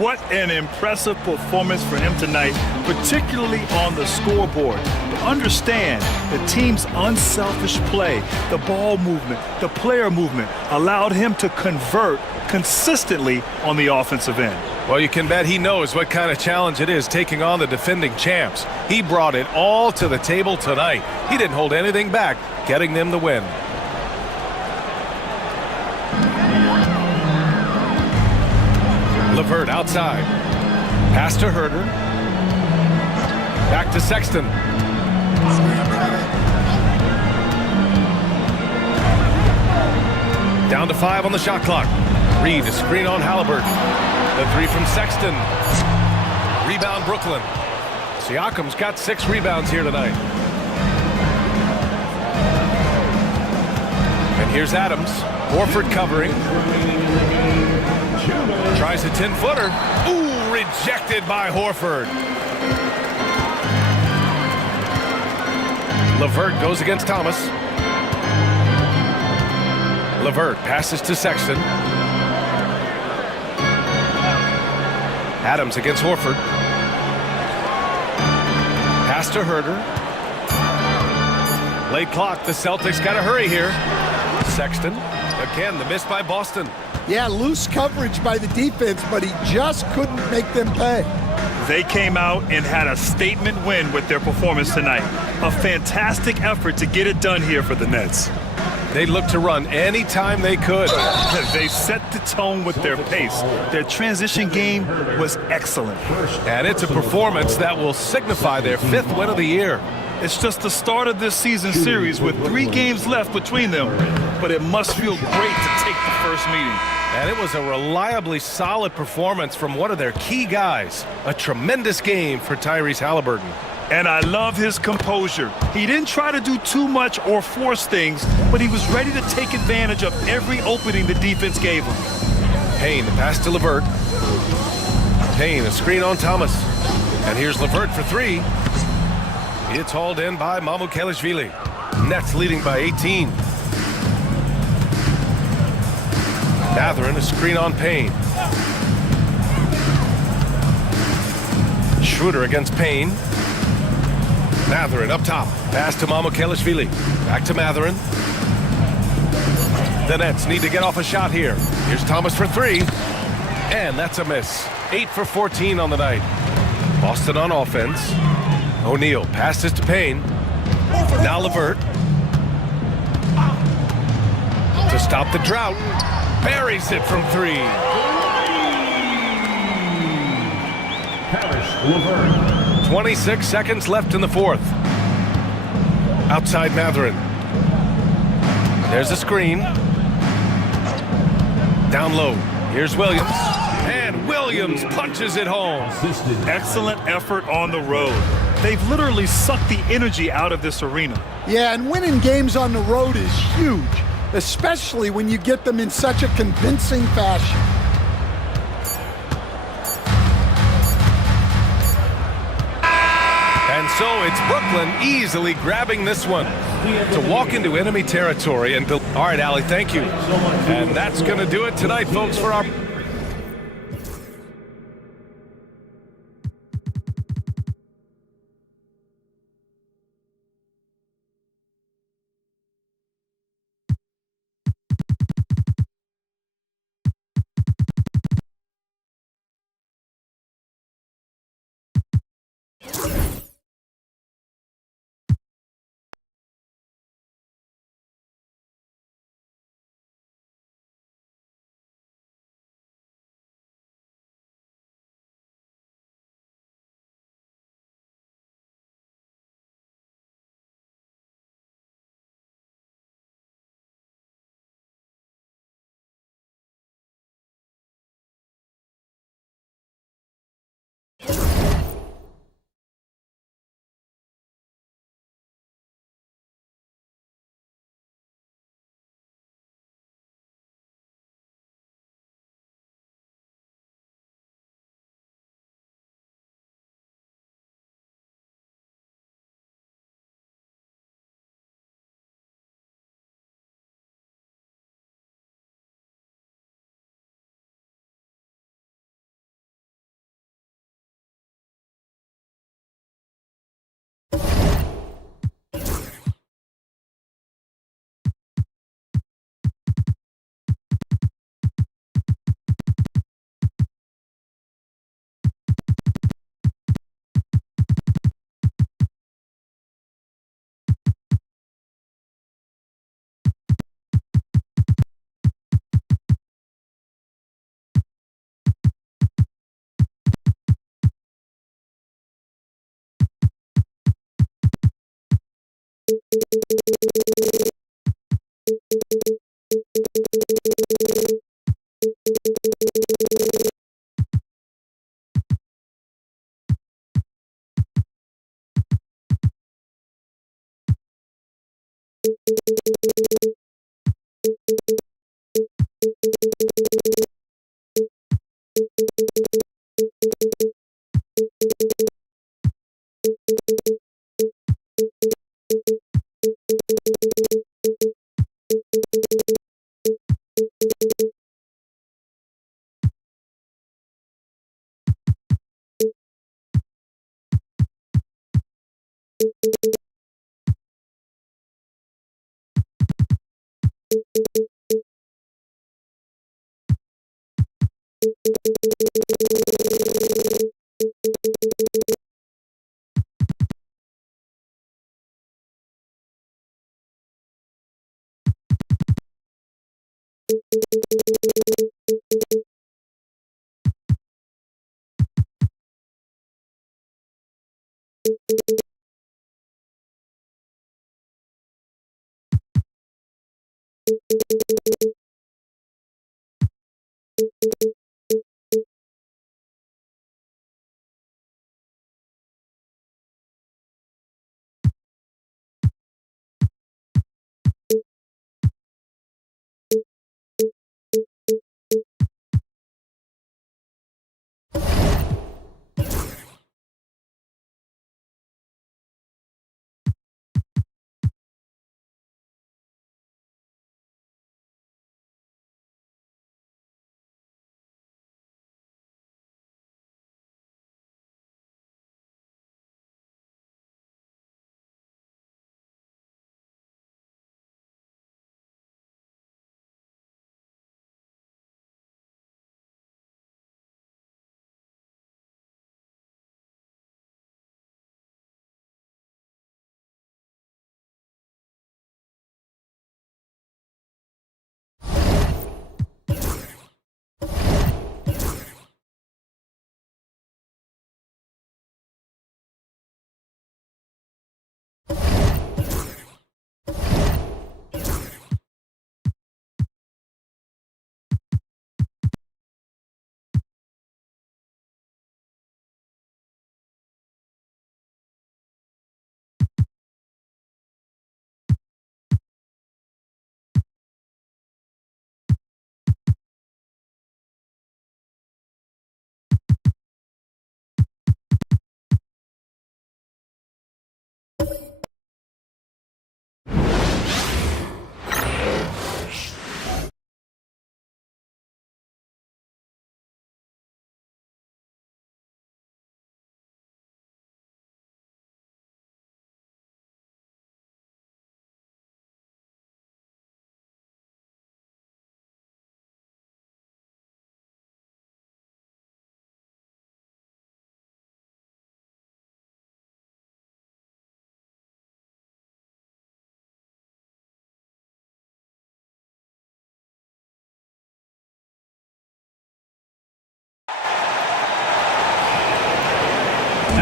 What an impressive performance for him tonight, particularly on the scoreboard. But understand, the team's unselfish play, the ball movement, the player movement allowed him to convert consistently on the offensive end. Well, you can bet he knows what kind of challenge it is taking on the defending champs. He brought it all to the table tonight. He didn't hold anything back, getting them the win. LeVert outside. Pass to Herter. Back to Sexton. Down to 5 on the shot clock. Reed a screen on Halliburton. The 3 from Sexton. Rebound Brooklyn. Siakam's got 6 rebounds here tonight. And here's Adams. Horford covering. Tries a 10-footer. Ooh, rejected by Horford. LeVert goes against Thomas. LeVert passes to Sexton. Adams against Horford. Pass to Herter. Late clock. The Celtics got to hurry here. Sexton. Again, the miss by Boston. Yeah, loose coverage by the defense, but he just couldn't make them pay. They came out and had a statement win with their performance tonight. A fantastic effort to get it done here for the Nets. They looked to run anytime they could. They set the tone with their pace. Their transition game was excellent. And it's a performance that will signify their 5th win of the year. It's just the start of this season series with 3 games left between them, but it must feel great to take the first meeting. And it was a reliably solid performance from one of their key guys. A tremendous game for Tyrese Halliburton. And I love his composure. He didn't try to do too much or force things, but he was ready to take advantage of every opening the defense gave him. Payne, the pass to LeVert. Payne, a screen on Thomas. And here's LeVert for 3. It's hauled in by Mamukelashvili. Nets leading by 18. Mathurin, a screen on Payne. Schroeder against Payne. Mathurin up top. Pass to Mamukelashvili. Back to Mathurin. The Nets need to get off a shot here. Here's Thomas for 3. And that's a miss. 8 for 14 on the night. Boston on offense. O'Neal passes to Payne. Now LeVert. To stop the drought. Buries it from 3. LeVert. 26 seconds left in the 4th. Outside Mathurin. There's a screen. Down low. Here's Williams. And Williams punches it home. Excellent effort on the road. They've literally sucked the energy out of this arena. Yeah, and winning games on the road is huge, especially when you get them in such a convincing fashion. And so it's Brooklyn easily grabbing this one to walk into enemy territory. And all right, Allie, thank you. And that's going to do it tonight, folks, for our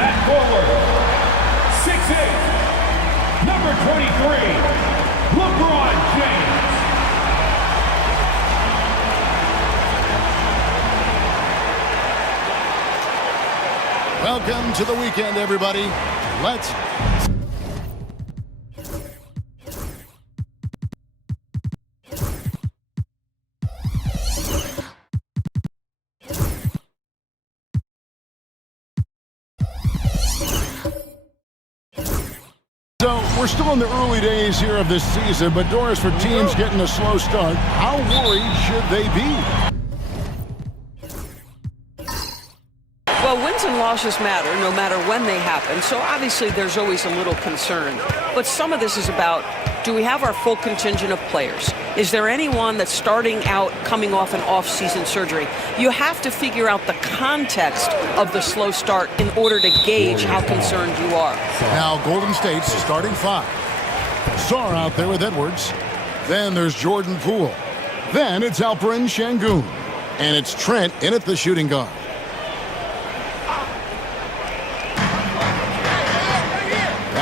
At forward, 6'8", number 23, LeBron James. Welcome to the weekend, everybody. Let's So we're still in the early days here of this season, but Doris, for teams getting a slow start, how worried should they be? Well, wins and losses matter no matter when they happen, so obviously there's always a little concern. But some of this is about, do we have our full contingent of players? Is there anyone that's starting out coming off an off-season surgery? You have to figure out the context of the slow start in order to gauge how concerned you are. Now, Golden State's starting five. Sarr out there with Edwards. Then there's Jordan Poole. Then it's Alperen Şengün. And it's Trent in at the shooting guard.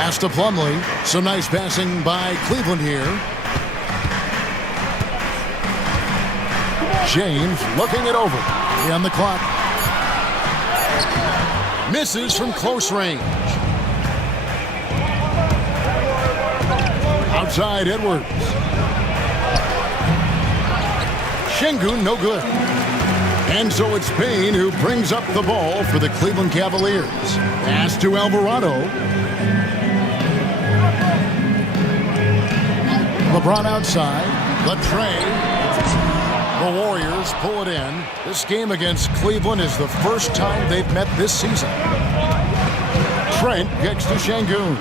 Pass to Plumlee. Some nice passing by Cleveland here. James looking it over. On the clock. Misses from close range. Outside Edwards. Şengün no good. And so it's Payne who brings up the ball for the Cleveland Cavaliers. Pass to Alvarado. LeBron outside. The tray. The Warriors pull it in. This game against Cleveland is the first time they've met this season. Trent gets to Şengün.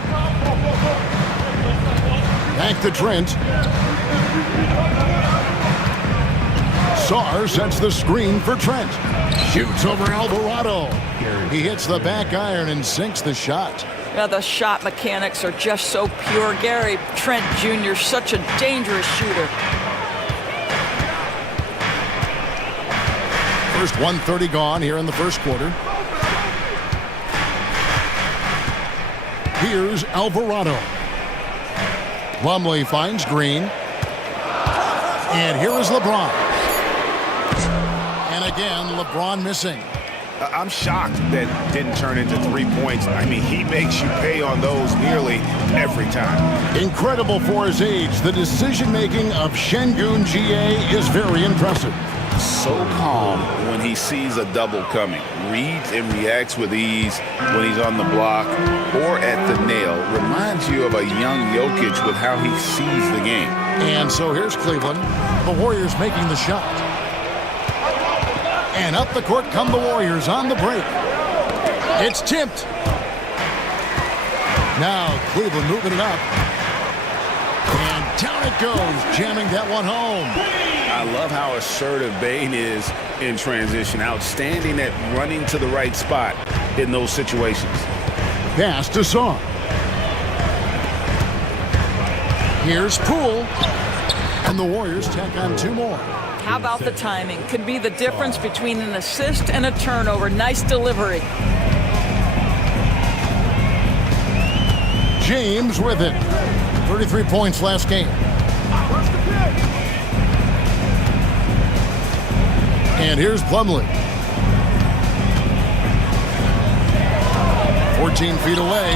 Back to Trent. Sarr sets the screen for Trent. Shoots over Alvarado. He hits the back iron and sinks the shot. Yeah, the shot mechanics are just so pure. Gary Trent Jr., such a dangerous shooter. First 1:30 gone here in the first quarter. Here's Alvarado. Plumlee finds Green. And here is LeBron. And again, LeBron missing. I'm shocked that didn't turn into 3 points. I mean, he makes you pay on those nearly every time. Incredible for his age. The decision-making of Şengün GA is very impressive. So calm when he sees a double coming. Reads and reacts with ease when he's on the block or at the nail. Reminds you of a young Jokic with how he sees the game. And so here's Cleveland. The Warriors making the shot. And up the court come the Warriors on the break. It's tipped. Now Cleveland moving it up. And down it goes, jamming that one home. I love how assertive Bane is in transition. Outstanding at running to the right spot in those situations. Pass to Sarr. Here's Poole. And the Warriors tack on 2 more. How about the timing? Could be the difference between an assist and a turnover. Nice delivery. James with it. 33 points last game. And here's Plumlee. 14 feet away.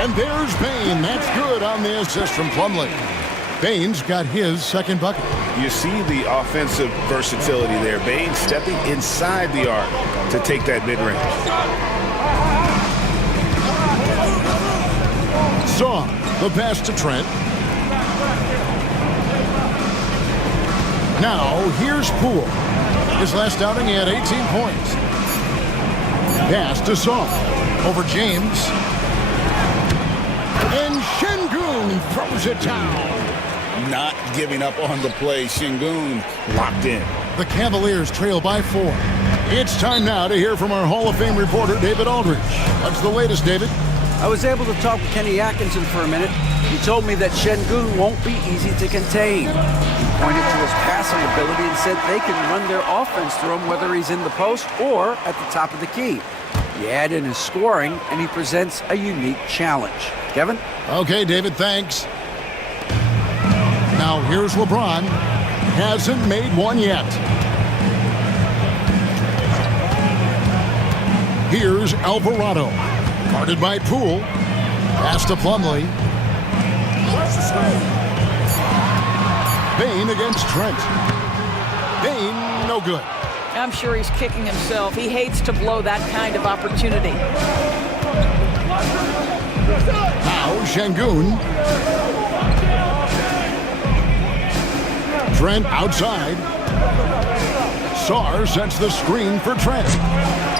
And there's Payne. That's good on the assist from Plumlee. Bane's got his second bucket. You see the offensive versatility there. Bane stepping inside the arc to take that mid-range. Saw the pass to Trent. Now here's Poole. His last outing he had 18 points. Pass to Saw. Over James. And Şengün throws it down. Not giving up on the play. Şengün locked in. The Cavaliers trail by 4. It's time now to hear from our Hall of Fame reporter, David Aldridge. What's the latest, David? I was able to talk with Kenny Atkinson for a minute. He told me that Şengün won't be easy to contain. He pointed to his passing ability and said they can run their offense through him whether he's in the post or at the top of the key. You add in his scoring, and he presents a unique challenge. Kevin? Okay, David, thanks. Now here's LeBron. Hasn't made one yet. Here's Alvarado. Guarded by Poole. Pass to Plumlee. Bane against Trent. Bane, no good. I'm sure he's kicking himself. He hates to blow that kind of opportunity. Now Şengün. Trent outside. Sarr sets the screen for Trent.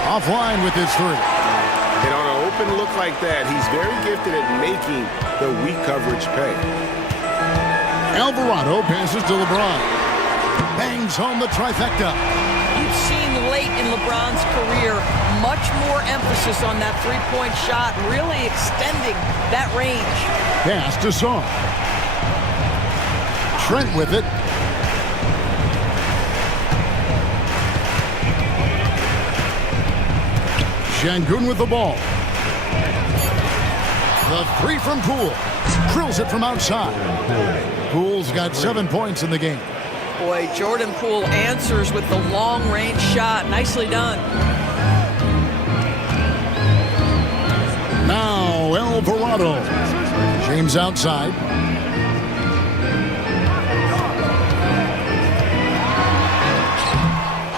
Offline with his 3. And on an open look like that, he's very gifted at making the weak coverage pay. Alvarado passes to LeBron. Bangs home the trifecta. You've seen late in LeBron's career much more emphasis on that three-point shot, really extending that range. Pass to Sarr. Trent with it. Şengün with the ball. The three from Poole. Drills it from outside. Poole's got 7 points in the game. Boy, Jordan Poole answers with the long-range shot. Nicely done. Now Alvarado. James outside.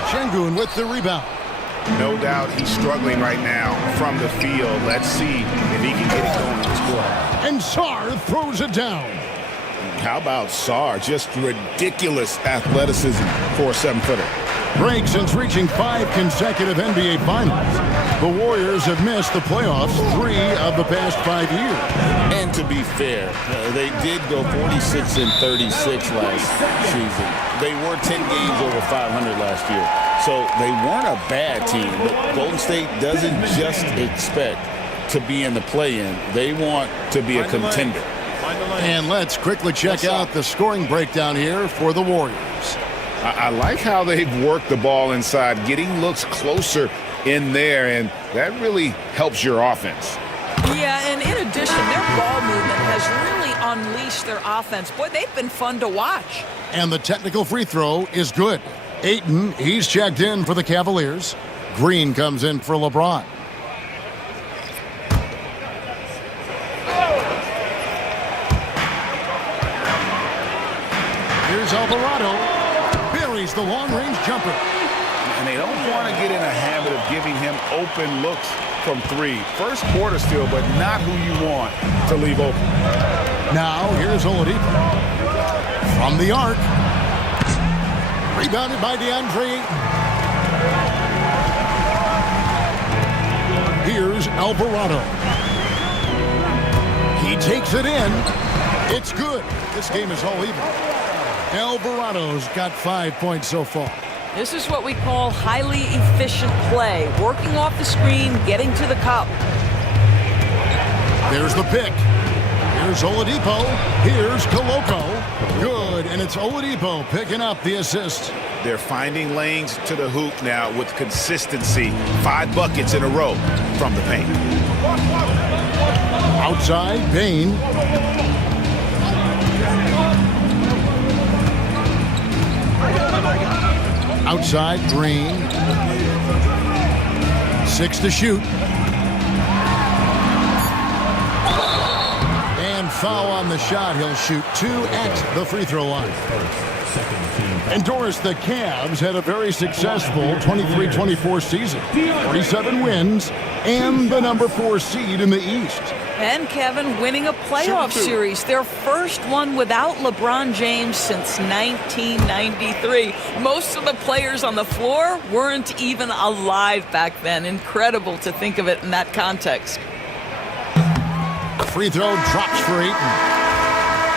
Şengün with the rebound. No doubt he's struggling right now from the field. Let's see if he can get it going in the score. And Sarr throws it down. How about Sarr? Just ridiculous athleticism for a 7-footer. Break since reaching 5 consecutive NBA Finals. The Warriors have missed the playoffs 3 of the past 5 years. And to be fair, they did go 46-36 last season. They were 10 games over 500 last year. So they weren't a bad team, but Golden State doesn't just expect to be in the play-in. They want to be a contender. And let's quickly check out the scoring breakdown here for the Warriors. I like how they've worked the ball inside, getting looks closer in there, and that really helps your offense. Yeah, and in addition, their ball movement has really unleashed their offense. Boy, they've been fun to watch. And the technical free throw is good. Ayton, he's checked in for the Cavaliers. Green comes in for LeBron. Here's Alvarado. Buries the long-range jumper. And they don't want to get in a habit of giving him open looks from 3. First quarter still, but not who you want to leave open. Now, here's Oladipo. From the arc. Rebounded by DeAndre Ayton. Here's Alvarado. He takes it in. It's good. This game is all even. Alvarado's got 5 points so far. This is what we call highly efficient play. Working off the screen, getting to the cup. There's the pick. Here's Oladipo. Here's Koloko. Good, and it's Oladipo picking up the assist. They're finding lanes to the hoop now with consistency. 5 buckets in a row from the paint. Outside, Bain. Outside, Green. 6 to shoot. And foul on the shot. He'll shoot 2 at the free throw line. And Doris, the Cavs had a very successful 23-24 season. 47 wins and the number 4 seed in the East. And Kevin winning a playoff series, their first one without LeBron James since 1993. Most of the players on the floor weren't even alive back then. Incredible to think of it in that context. Free throw drops for Ayton.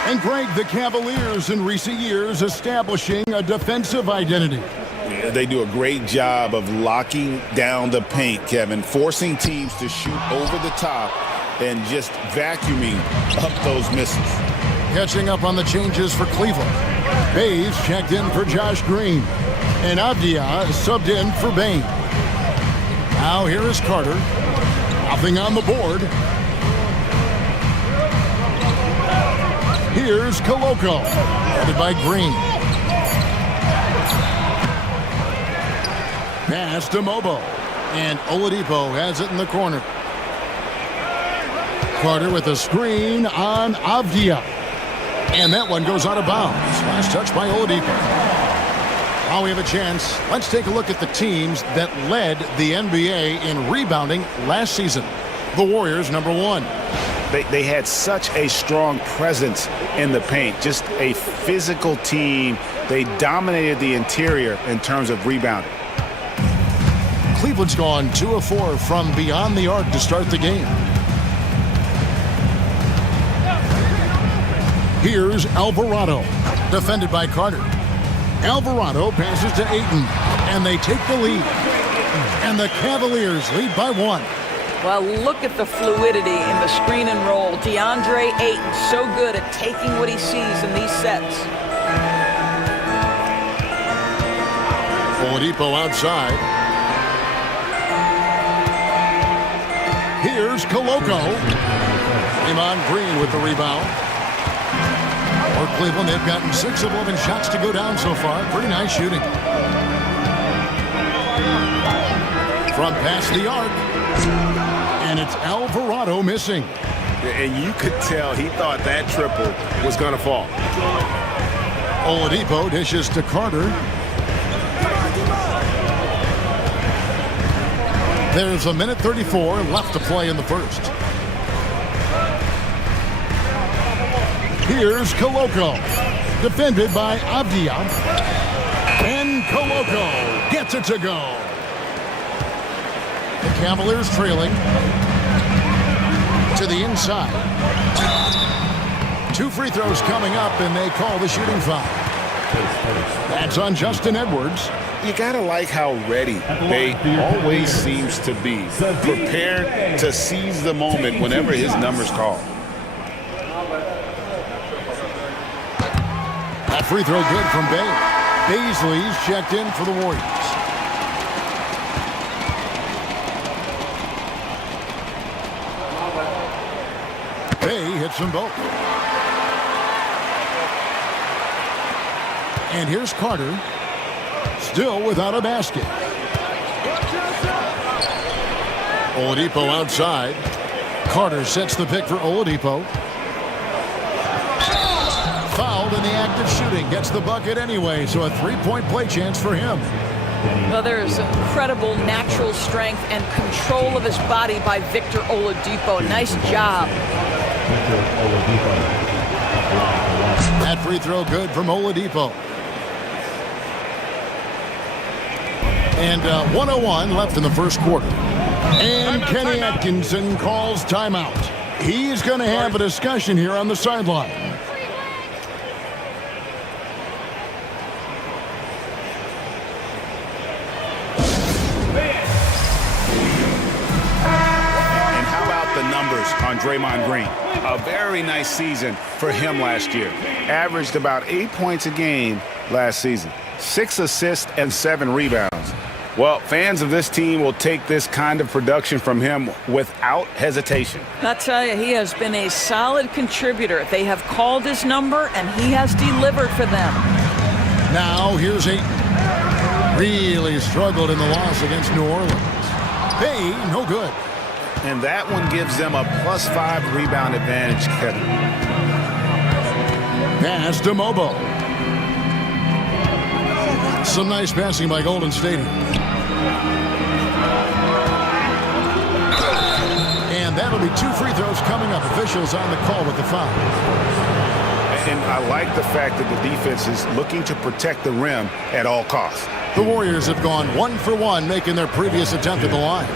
And Greg, the Cavaliers in recent years establishing a defensive identity. They do a great job of locking down the paint, Kevin, forcing teams to shoot over the top and just vacuuming up those misses. Catching up on the changes for Cleveland. Hayes checked in for Josh Green. And Avdia subbed in for Bain. Now here is Carter. Nothing on the board. Here's Koloko. Headed by Green. Pass to Mobo. And Oladipo has it in the corner. Carter with a screen on Avdia. And that one goes out of bounds. Last touch by Oladipo. Now we have a chance. Let's take a look at the teams that led the NBA in rebounding last season. The Warriors, number 1. They had such a strong presence in the paint. Just a physical team. They dominated the interior in terms of rebounding. Cleveland's gone 2 of 4 from beyond the arc to start the game. Here's Alvarado, defended by Carter. Alvarado passes to Ayton, and they take the lead. And the Cavaliers lead by 1. Well, look at the fluidity in the screen and roll. DeAndre Ayton, so good at taking what he sees in these sets. Oladipo outside. Here's Koloko. Draymond Green with the rebound. For Cleveland, they've gotten 6 of 11 shots to go down so far. Pretty nice shooting. From past the arc. And it's Alvarado missing. And you could tell he thought that triple was going to fall. Oladipo dishes to Carter. There's a minute 34 left to play in the first. Here's Koloko. Defended by Avdia. And Koloko gets it to go. The Cavaliers trailing. To the inside. 2 free throws coming up, and they call the shooting foul. That's on Justin Edwards. You gotta like how ready Bay always seems to be, prepared to seize the moment whenever his number's called. That free throw good from Bay. Baisley's checked in for the Warriors. Bay hits them both. And here's Carter. Still without a basket. Oladipo outside. Carter sets the pick for Oladipo. Fouled in the act of shooting. Gets the bucket anyway, so a 3-point play chance for him. Well, there's incredible natural strength and control of his body by Victor Oladipo. Nice job. That free throw good from Oladipo. And 1:01 left in the first quarter. And Kenny Atkinson calls timeout. He's going to have a discussion here on the sideline. And how about the numbers on Draymond Green? A very nice season for him last year. Averaged about 8 points a game last season. 6 assists and 7 rebounds. Well, fans of this team will take this kind of production from him without hesitation. I tell you, he has been a solid contributor. They have called his number, and he has delivered for them. Now, here's Ayton. Really struggled in the loss against New Orleans. Bay, no good. And that one gives them a +5 rebound advantage, Kevin. Pass to Mobo. Some nice passing by Golden State. And that'll be 2 free throws coming up. Officials on the call with the foul. And I like the fact that the defense is looking to protect the rim at all costs. The Warriors have gone 1 for 1, making their previous attempt at the line.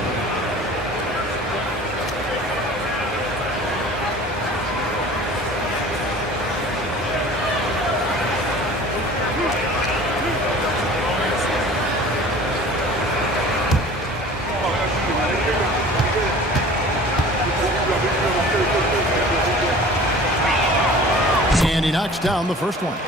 And he knocks down the first one.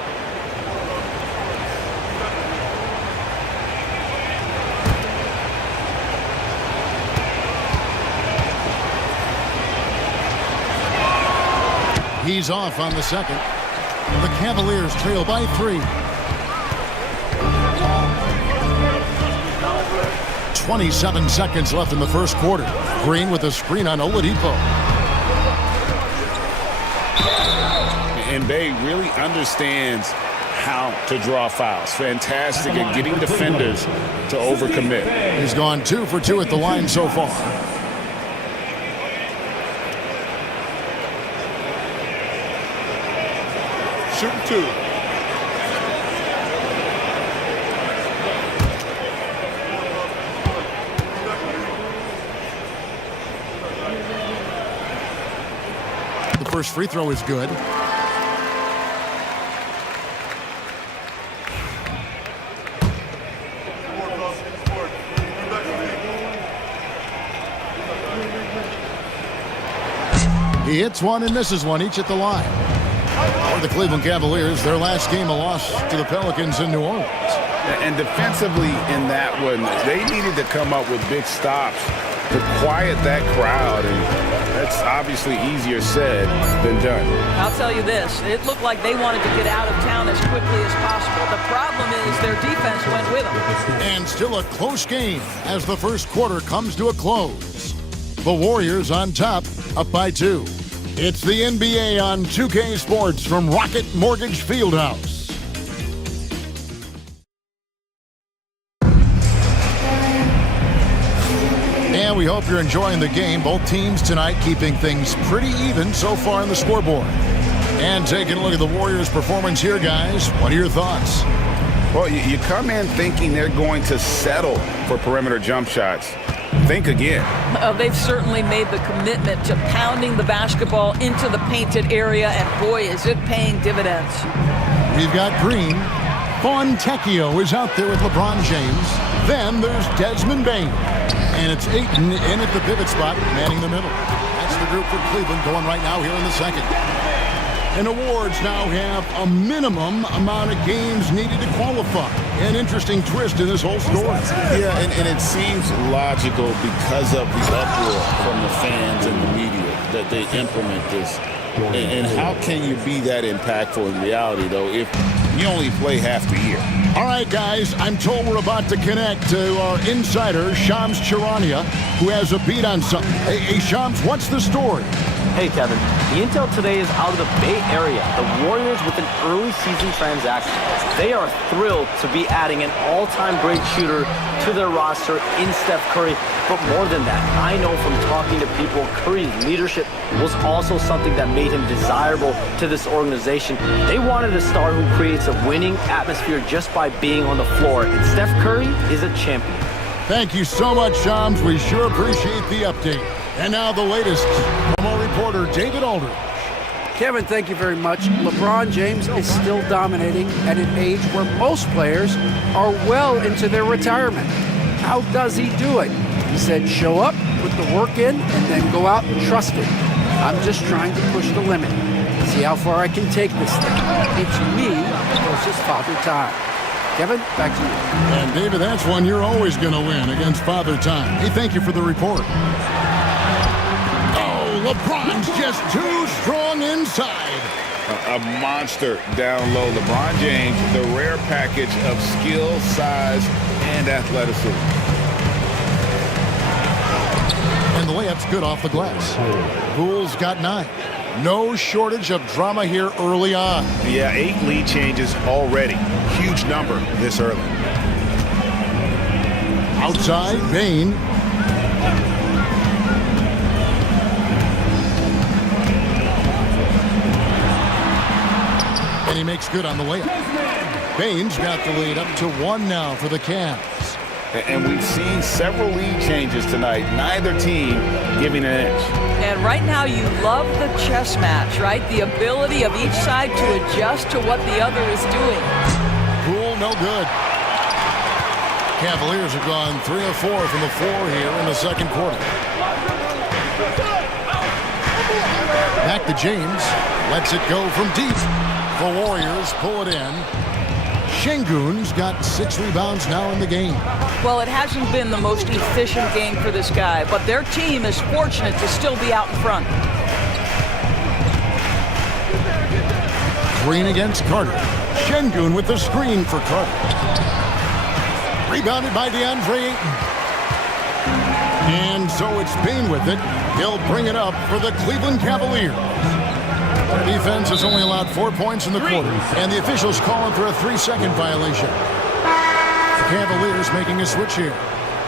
He's off on the second. The Cavaliers trail by 3. 27 seconds left in the first quarter. Green with a screen on Oladipo. And Bay really understands how to draw fouls. Fantastic at getting defenders to overcommit. He's gone 2 for 2 at the line so far. Shooting 2. The first free throw is good. He hits one and misses one, each at the line. For the Cleveland Cavaliers, their last game a loss to the Pelicans in New Orleans. And defensively in that one, they needed to come up with big stops to quiet that crowd and That's obviously easier said than done. I'll tell you this, it looked like they wanted to get out of town as quickly as possible. The problem is their defense went with them. And still a close game as the first quarter comes to a close. The Warriors on top, up by 2. It's the NBA on 2K Sports from Rocket Mortgage Fieldhouse. And we hope you're enjoying the game. Both teams tonight keeping things pretty even so far on the scoreboard. And taking a look at the Warriors' performance here, guys. What are your thoughts? Well, you come in thinking they're going to settle for perimeter jump shots. Think again. They've certainly made the commitment to pounding the basketball into the painted area, and boy, is it paying dividends. We've got Green. Fontecchio is out there with LeBron James. Then there's Desmond Bain. And it's Ayton in at the pivot spot, manning the middle. That's the group for Cleveland going right now here in the second. And awards now have a minimum amount of games needed to qualify. An interesting twist in this whole story. Yeah, and it seems logical because of the uproar from the fans and the media that they implement this. And how can you be that impactful in reality, though, if you only play half the year? All right, guys, I'm told we're about to connect to our insider, Shams Charania, who has a beat on something. Hey, Shams, what's the story? Hey, Kevin. The intel today is out of the Bay Area. The Warriors with an early season transaction. They are thrilled to be adding an all-time great shooter to their roster in Steph Curry. But more than that, I know from talking to people, Curry's leadership was also something that made him desirable to this organization. They wanted a star who creates a winning atmosphere just by being on the floor. And Steph Curry is a champion. Thank you so much, Shams. We sure appreciate the update. And now the latest from our reporter, David Aldridge. Kevin, thank you very much. LeBron James is still dominating at an age where most players are well into their retirement. How does he do it? He said, show up, put the work in, and then go out and trust it. I'm just trying to push the limit. See how far I can take this thing. It's me versus Father Time. Kevin, back to you. And David, that's one you're always going to win against Father Time. Hey, thank you for the report. LeBron's just too strong inside. A monster down low. LeBron James, the rare package of skill, size, and athleticism. And the layup's good off the glass. Poole's got 9. No shortage of drama here early on. Yeah, 8 lead changes already. Huge number this early. Outside, Bain. And he makes good on the layup. Bain's got the lead up to 1 now for the Cavs. And we've seen several lead changes tonight. Neither team giving an inch. And right now you love the chess match, right? The ability of each side to adjust to what the other is doing. Poole, no good. Cavaliers have gone 3 of 4 from the floor here in the second quarter. Back to James. Lets it go from deep. The Warriors pull it in. Şengün's got 6 rebounds now in the game. Well, it hasn't been the most efficient game for this guy, but their team is fortunate to still be out in front. Green against Carter. Şengün with the screen for Carter. Rebounded by DeAndre Ayton. And so it's Bain with it. He'll bring it up for the Cleveland Cavaliers. Their defense has only allowed 4 points in the quarter, and the officials calling for a 3-second violation. The Cavaliers making a switch here.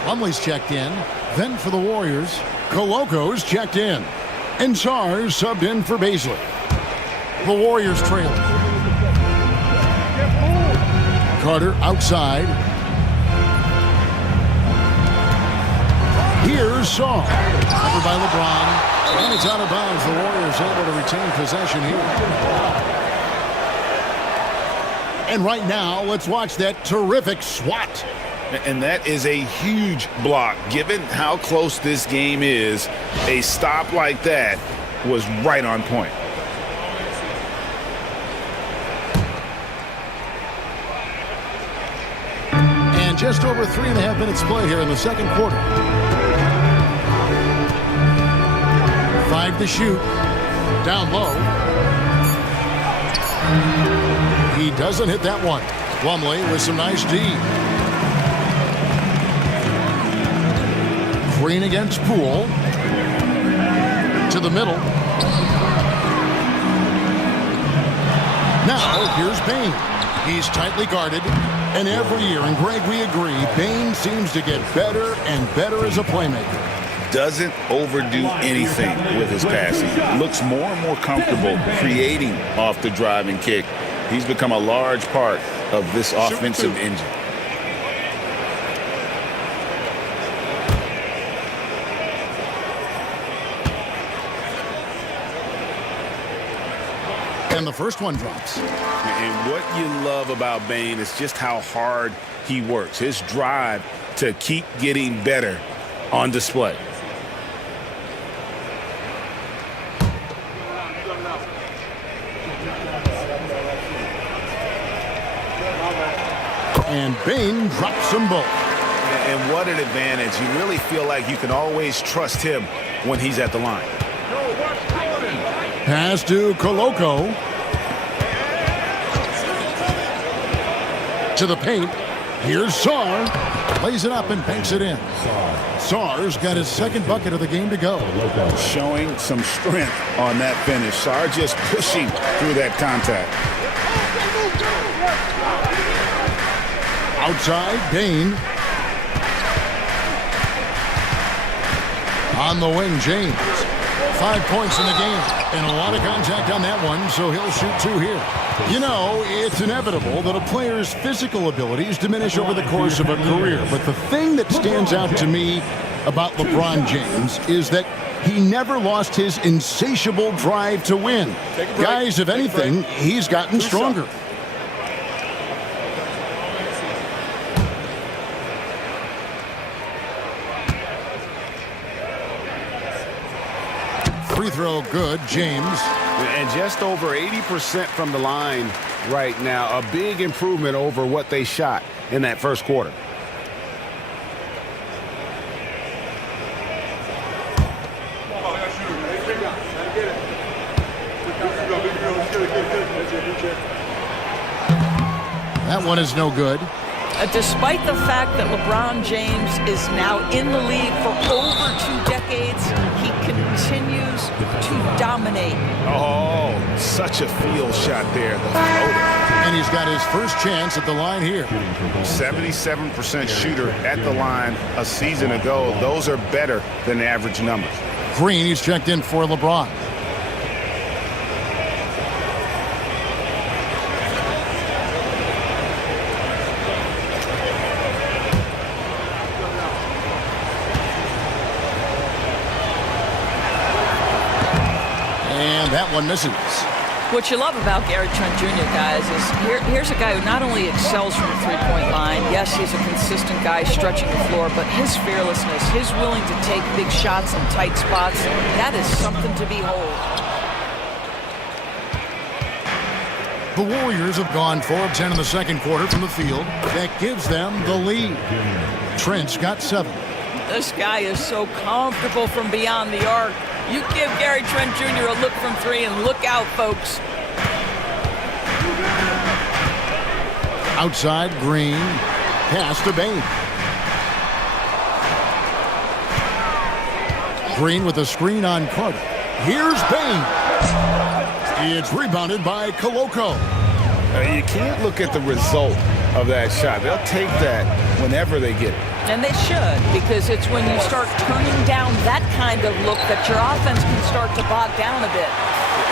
Lumley's checked in. Then for the Warriors, Coloco's checked in. And Sar's subbed in for Baisley. The Warriors trail. Carter outside. Here's Saw. Covered by LeBron. And it's out of bounds. The Warriors able to retain possession here. And right now, let's watch that terrific swat. And that is a huge block. Given how close this game is, a stop like that was right on point. And just over 3.5 minutes play here in the second quarter. 5 to shoot. Down low. He doesn't hit that one. Plumlee with some nice D. Green against Poole. To the middle. Now, here's Bane. He's tightly guarded. And every year, and Greg, we agree, Bane seems to get better and better as a playmaker. Doesn't overdo anything with his passing. Looks more and more comfortable creating off the driving kick. He's become a large part of this offensive engine. And the first one drops. And what you love about Bane is just how hard he works. His drive to keep getting better on display. And Bane drops them both. And what an advantage. You really feel like you can always trust him when he's at the line. Pass to Koloko. To the paint. Here's Sarr. Lays it up and banks it in. Sarr's got his second bucket of the game to go. Showing some strength on that finish. Sarr just pushing through that contact. Outside, Bane. On the wing, James. 5 points in the game. And a lot of contact on that one, so he'll shoot 2 here. You know, it's inevitable that a player's physical abilities diminish over the course of a career. But the thing that stands out to me about LeBron James is that he never lost his insatiable drive to win. Guys, if anything, he's gotten stronger. Free throw good, James. And just over 80% from the line right now. A big improvement over what they shot in that first quarter. That one is no good. Despite the fact that LeBron James is now in the league for over 2 decades, he continues to dominate. Oh, such a field shot there. The floater. And he's got his first chance at the line here. 77% shooter at the line a season ago. Those are better than average numbers. Green, he's checked in for LeBron. That one misses. What you love about Gary Trent Jr., guys, is here's a guy who not only excels from the three-point line, yes, he's a consistent guy stretching the floor, but his fearlessness, his willing to take big shots in tight spots, that is something to behold. The Warriors have gone 4 of 10 in the second quarter from the field. That gives them the lead. Trent's got 7. This guy is so comfortable from beyond the arc. You give Gary Trent Jr. a look from 3 and look out, folks. Outside, Green. Pass to Bane. Green with a screen on Carter. Here's Bane. It's rebounded by Koloko. You can't look at the result of that shot. They'll take that whenever they get it. And they should, because it's when you start turning down that kind of look that your offense can start to bog down a bit.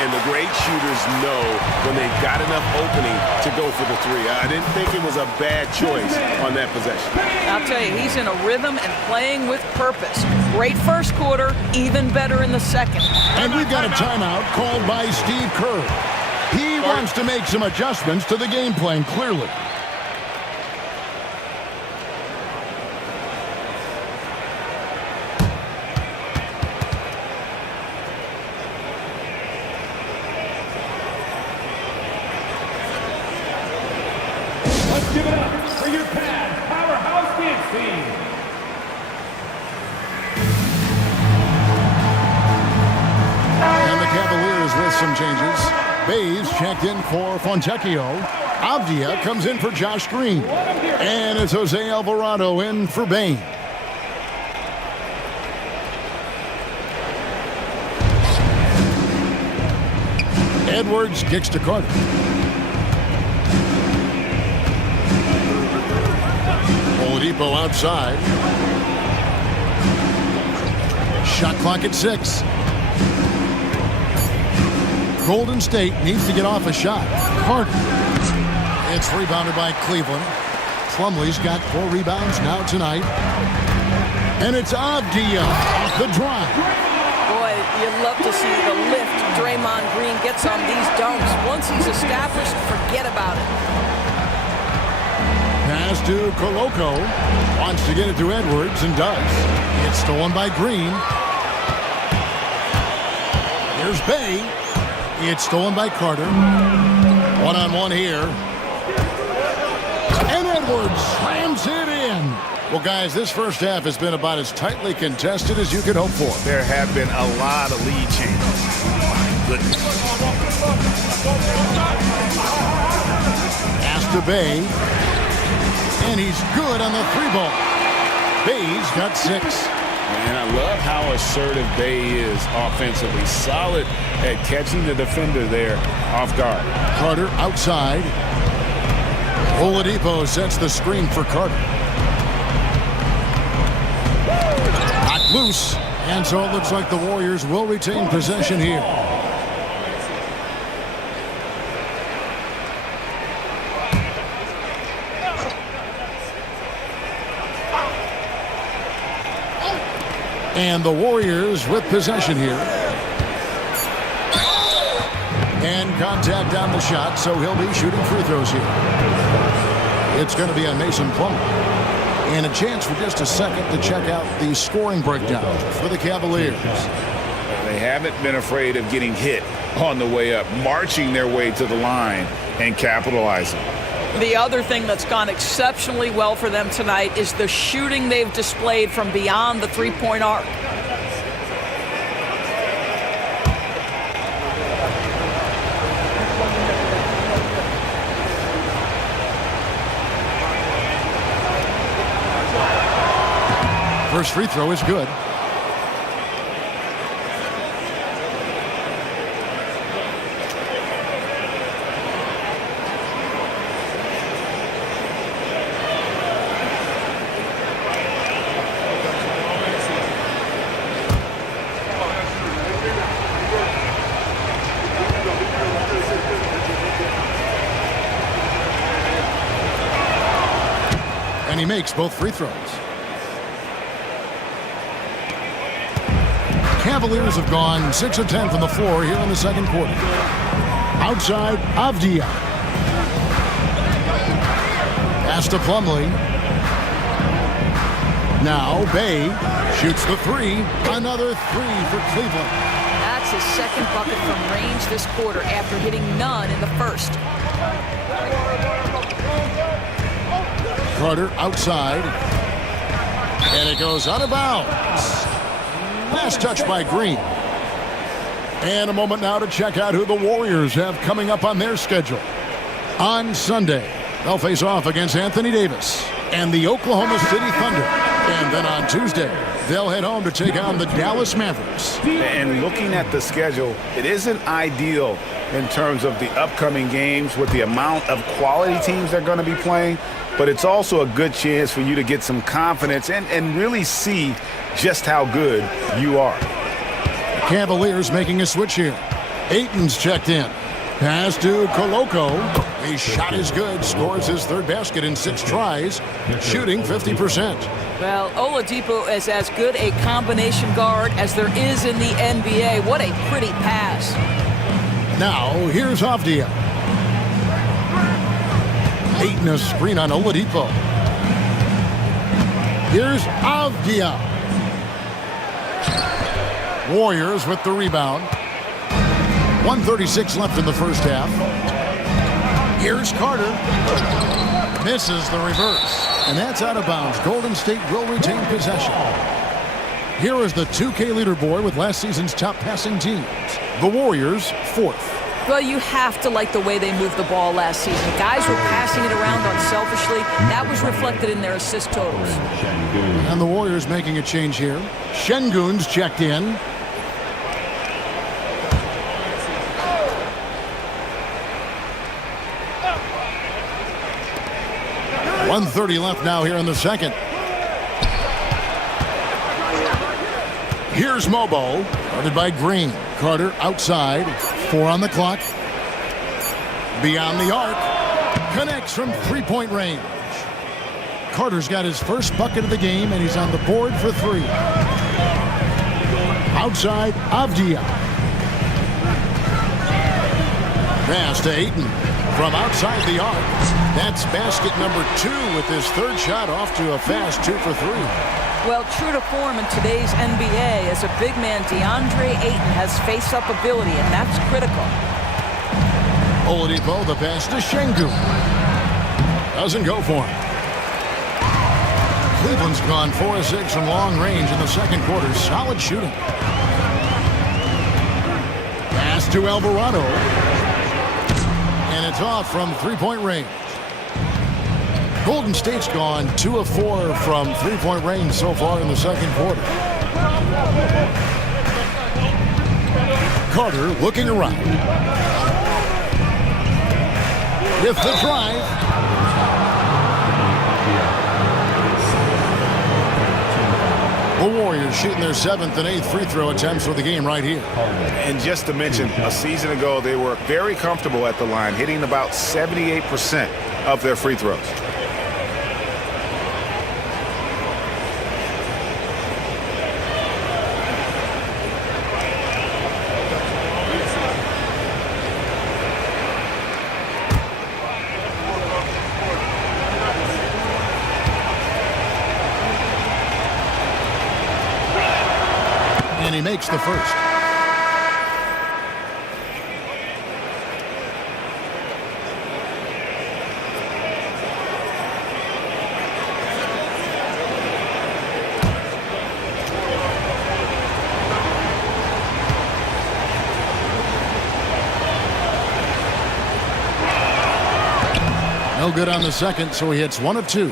And the great shooters know when they've got enough opening to go for the 3. I didn't think it was a bad choice on that possession. I'll tell you, he's in a rhythm and playing with purpose. Great first quarter, even better in the second. And we've got a timeout called by Steve Kerr. He wants to make some adjustments to the game plan, clearly. Give it up for your Cavs powerhouse dance team. Cavaliers with some changes. Bays checked in for Fontecchio. Avdia comes in for Josh Green. And it's Jose Alvarado in for Bain. Edwards kicks to Carter. Oladipo outside. Shot clock at 6. Golden State needs to get off a shot. Carter. It's rebounded by Cleveland. Plumlee's got 4 rebounds now tonight. And it's Avdia off the drive. Boy, you love to see the lift Draymond Green gets on these dunks. Once he's established, forget about it. Pass to Koloko. Wants to get it to Edwards and does. It's stolen by Green. Here's Bay. It's stolen by Carter. One-on-one here. And Edwards slams it in. Well, guys, this first half has been about as tightly contested as you could hope for. There have been a lot of lead changes. My goodness. Pass to Bay. And he's good on the 3-ball. Bay's got 6. And I love how assertive Bay is offensively. Solid at catching the defender there off guard. Carter outside. Oladipo sets the screen for Carter. Not loose. And so it looks like the Warriors will retain possession here. And the Warriors with possession here. And contact on the shot, so he'll be shooting free throws here. It's going to be on Mason Plumlee. And a chance for just a second to check out the scoring breakdown for the Cavaliers. They haven't been afraid of getting hit on the way up, marching their way to the line and capitalizing. The other thing that's gone exceptionally well for them tonight is the shooting they've displayed from beyond the three-point arc. First free throw is good. And he makes both free throws. Cavaliers have gone 6 of 10 from the floor here in the second quarter. Outside, Avdia. Pass to Plumlee. Now Bay shoots the 3. Another 3 for Cleveland. That's his second bucket from range this quarter after hitting none in the first. Carter outside. And it goes out of bounds. Last touch by Green. And a moment now to check out who the Warriors have coming up on their schedule. On Sunday, they'll face off against Anthony Davis and the Oklahoma City Thunder. And then on Tuesday, they'll head home to take on the Dallas Mavericks. And looking at the schedule, it isn't ideal in terms of the upcoming games with the amount of quality teams they're going to be playing, but it's also a good chance for you to get some confidence and really see just how good you are. Cavaliers making a switch here. Ayton's checked in. Pass to Koloko. His shot is good. Scores his third basket in 6 tries. Shooting 50%. Well, Oladipo is as good a combination guard as there is in the NBA. What a pretty pass. Now, here's Avdia. Ayton a screen on Oladipo. Here's Avdia. Warriors with the rebound. 1:36 left in the first half. Here's Carter. Misses the reverse. And that's out of bounds. Golden State will retain possession. Here is the 2K leaderboard with last season's top passing teams. The Warriors, 4th. Well, you have to like the way they moved the ball last season. Guys were passing it around unselfishly. That was reflected in their assist totals. And the Warriors making a change here. Şengün's checked in. .130 left now here in the second. Here's Mobo, guarded by Green. Carter outside, 4 on the clock. Beyond the arc, connects from three-point range. Carter's got his first bucket of the game, and he's on the board for 3. Outside, Avdia. Pass to Ayton from outside the arc. That's basket number 2 with his third shot off to a fast 2 for 3. Well, true to form in today's NBA, as a big man, DeAndre Ayton has face-up ability, and that's critical. Oladipo, the pass to Şengün. Doesn't go for him. Cleveland's gone 4 of 6 from long range in the second quarter. Solid shooting. Pass to Alvarado. And it's off from three-point range. Golden State's gone 2 of 4 from three-point range so far in the second quarter. Carter looking around. With the drive. The Warriors shooting their 7th and 8th free throw attempts for the game right here. And just to mention, a season ago, they were very comfortable at the line, hitting about 78% of their free throws. And he makes the first. No good on the second, so he hits 1 of 2.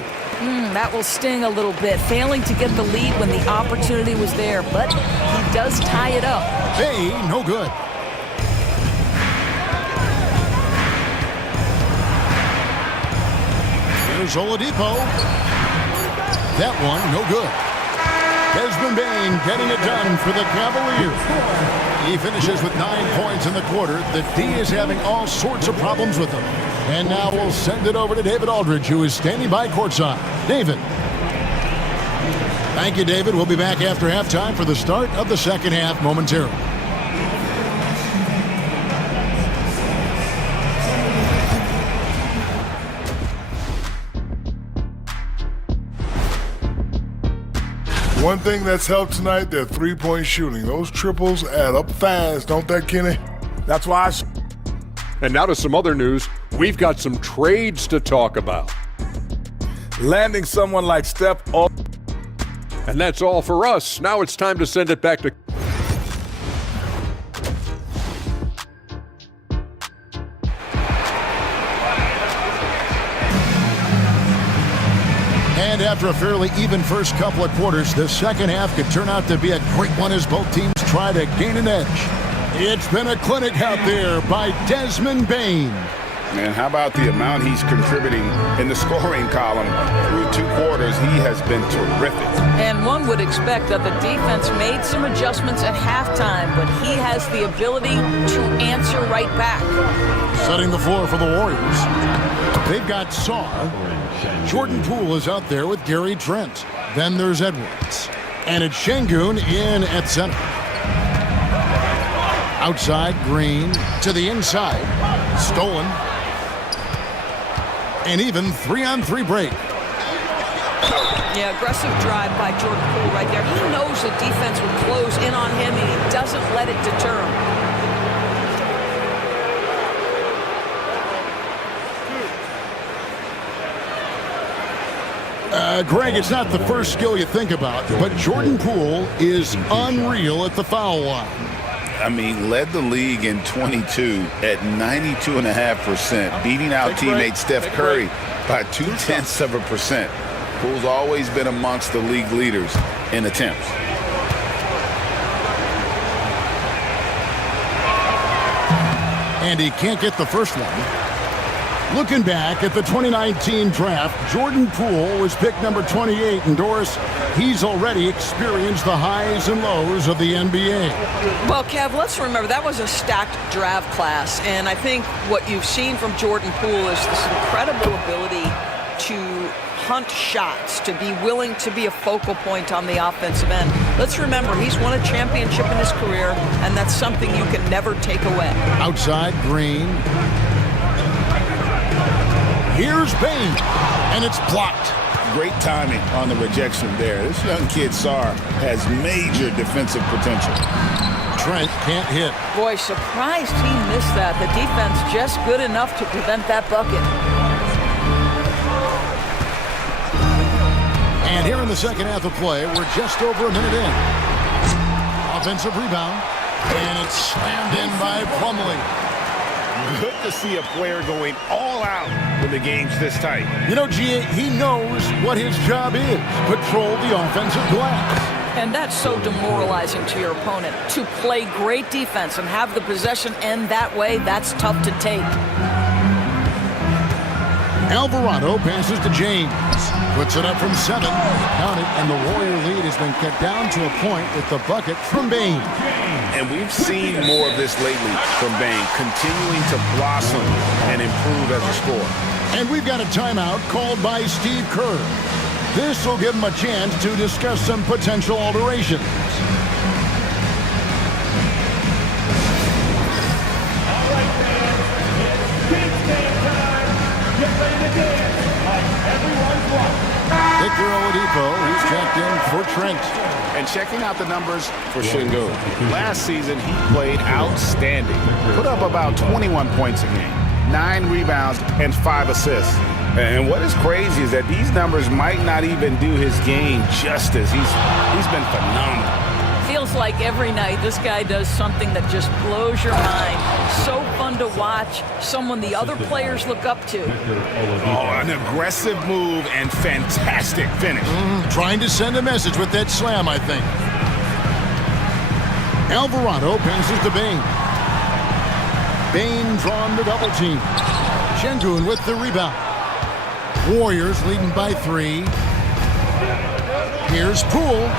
That will sting a little bit, failing to get the lead when the opportunity was there, but he does tie it up. Hey, no good. Here's Oladipo. That one, no good. Desmond Bane getting it done for the Cavaliers. He finishes with 9 points in the quarter. The D is having all sorts of problems with him. And now we'll send it over to David Aldridge, who is standing by courtside. David. Thank you, David. We'll be back after halftime for the start of the second half momentarily. One thing that's helped tonight, their three-point shooting. Those triples add up fast, don't they, Kenny? That's why And now to some other news. We've got some trades to talk about. landing someone like Steph. And that's all for us. Now it's time to send it back to... And after a fairly even first couple of quarters, the second half could turn out to be a great one as both teams try to gain an edge. It's been a clinic out there by Desmond Bane. Man, how about the amount he's contributing in the scoring column through 2 quarters? He has been terrific. And one would expect that the defense made some adjustments at halftime, but he has the ability to answer right back. Setting the floor for the Warriors. They've got Sarr. Jordan Poole is out there with Gary Trent. Then there's Edwards. And it's Şengün in at center. Outside, Green to the inside. Stolen. And even 3-on-3 break. Yeah, aggressive drive by Jordan Poole right there. He knows the defense will close in on him, and he doesn't let it deter him. Greg, it's not the first skill you think about, but Jordan Poole is unreal at the foul line. I mean, led the league in 22 at 92.5%, beating out teammate Steph Curry by 0.2%. Poole's always been amongst the league leaders in attempts. And he can't get the first one. Looking back at the 2019 draft, Jordan Poole was picked number 28. And Doris, he's already experienced the highs and lows of the NBA. Well, Kev, let's remember that was a stacked draft class. And I think what you've seen from Jordan Poole is this incredible ability to hunt shots, to be willing to be a focal point on the offensive end. Let's remember, he's won a championship in his career, and that's something you can never take away. Outside, Green. Here's Bain, and it's blocked. Great timing on the rejection there. This young kid, Sarr, has major defensive potential. Trent can't hit. Boy, surprised he missed that. The defense just good enough to prevent that bucket. And here in the second half of play, we're just over a minute in. Offensive rebound, and it's slammed in by Plumlee. Good to see a player going all out when the game's this tight. You know, G.A., he knows what his job is. Patrol the offensive glass. And that's so demoralizing to your opponent. To play great defense and have the possession end that way, that's tough to take. Alvarado passes to James. Puts it up from 7. Count it, and the Warrior lead has been cut down to a point with the bucket from Bain. And we've seen more of this lately from Bain, continuing to blossom and improve as a scorer. And we've got a timeout called by Steve Kerr. This will give him a chance to discuss some potential alterations. Victor Oladipo, he's checked in for Trent. And checking out the numbers for Sengun. Last season, he played outstanding. Put up about 21 points a game, 9 rebounds, and 5 assists. And what is crazy is that these numbers might not even do his game justice. He's been phenomenal. Feels like every night this guy does something that just blows your mind. So fun to watch, someone the other players look up to. Oh, an aggressive move and fantastic finish. Trying to send a message with that slam, I think. Alvarado passes to Bain. Bain drawn to double team. Sengun with the rebound. Warriors leading by 3. Here's Poole.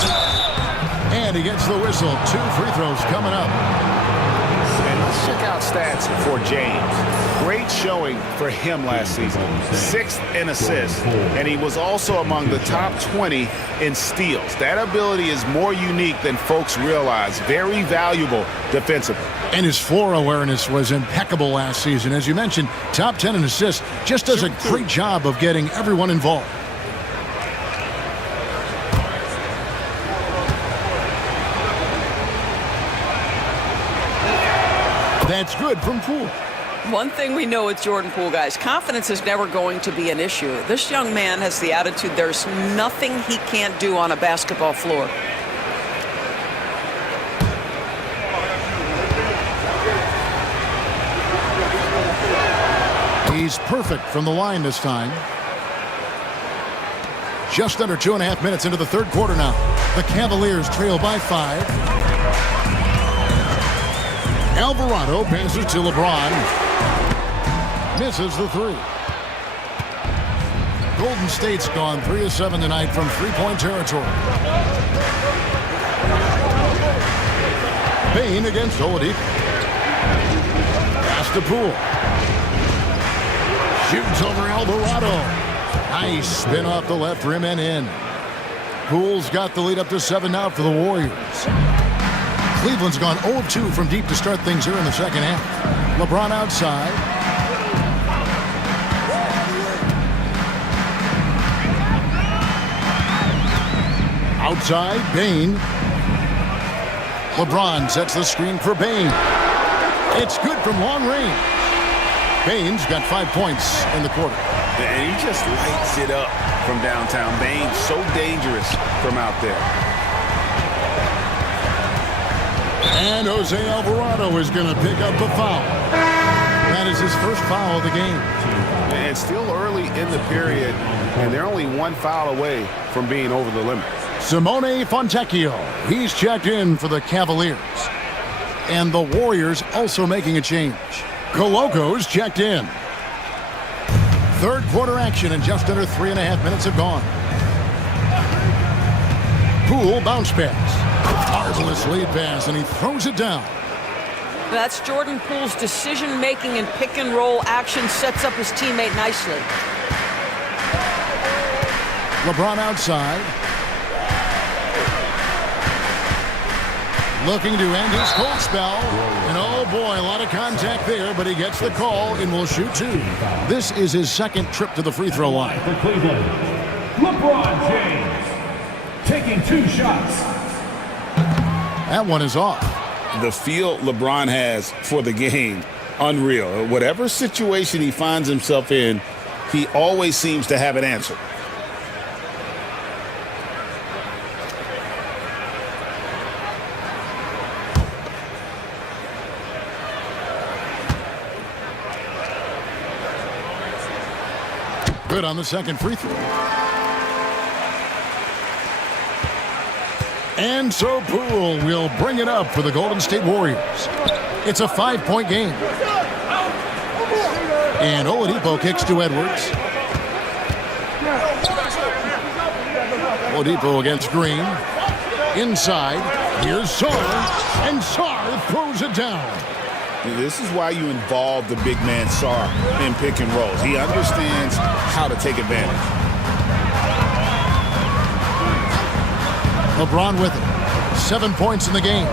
And he gets the whistle. 2 free throws coming up. And let's check out stats for James. Great showing for him last season. 6th in assists. And he was also among the top 20 in steals. That ability is more unique than folks realize. Very valuable defensively. And his floor awareness was impeccable last season. As you mentioned, top 10 in assists. Just does a great job of getting everyone involved. That's good from Poole. One thing we know with Jordan Poole, guys, confidence is never going to be an issue. This young man has the attitude there's nothing he can't do on a basketball floor. He's perfect from the line this time. Just under 2.5 minutes into the third quarter now. The Cavaliers trail by 5. Alvarado passes to LeBron. Misses the 3. Golden State's gone 3 of 7 tonight from three-point territory. Bain against Oladipo. Pass to Poole. Shoots over Alvarado. Nice spin off the left rim and in. Poole's got the lead up to 7 now for the Warriors. Cleveland's gone 0 of 2 from deep to start things here in the second half. LeBron outside. Outside, Bain. LeBron sets the screen for Bain. It's good from long range. Bain's got 5 points in the quarter. And he just lights it up from downtown. Bain, so dangerous from out there. And Jose Alvarado is going to pick up a foul. That is his first foul of the game. And still early in the period, and they're only one foul away from being over the limit. Simone Fontecchio, he's checked in for the Cavaliers. And the Warriors also making a change. Coloco's checked in. Third quarter action, and just under 3.5 minutes have gone. Poole bounce pass. Marvelous lead pass, and he throws it down. That's Jordan Poole's decision-making and pick-and-roll action sets up his teammate nicely. LeBron outside. Looking to end his cold spell. And oh boy, a lot of contact there, but he gets the call and will shoot two. This is his second trip to the free throw line. For Cleveland, LeBron James taking 2 shots. That one is off. The feel LeBron has for the game, unreal. Whatever situation he finds himself in, he always seems to have an answer. Good on the second free throw. And so Poole will bring it up for the Golden State Warriors. It's a 5-point game. And Oladipo kicks to Edwards. Oladipo against Green. Inside. Here's Sarr. And Sarr throws it down. This is why you involve the big man Sarr in pick and rolls. He understands how to take advantage. LeBron with it. 7 points in the game.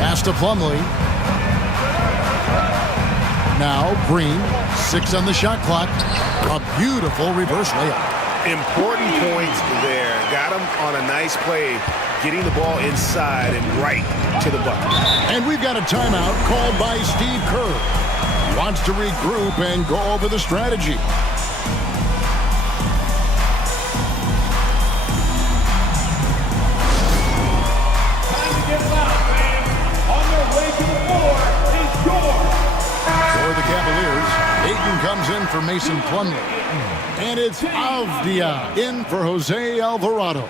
Pass to Plumlee. Now Green. 6 on the shot clock. A beautiful reverse layup. Important points there. Got him on a nice play, getting the ball inside and right to the bucket. And we've got a timeout called by Steve Kerr. Wants to regroup and go over the strategy. Time to get loud, man. On their way to the floor is yours. For the Cavaliers, Ayton comes in for Mason Plumlee. And it's Avdia in for Jose Alvarado.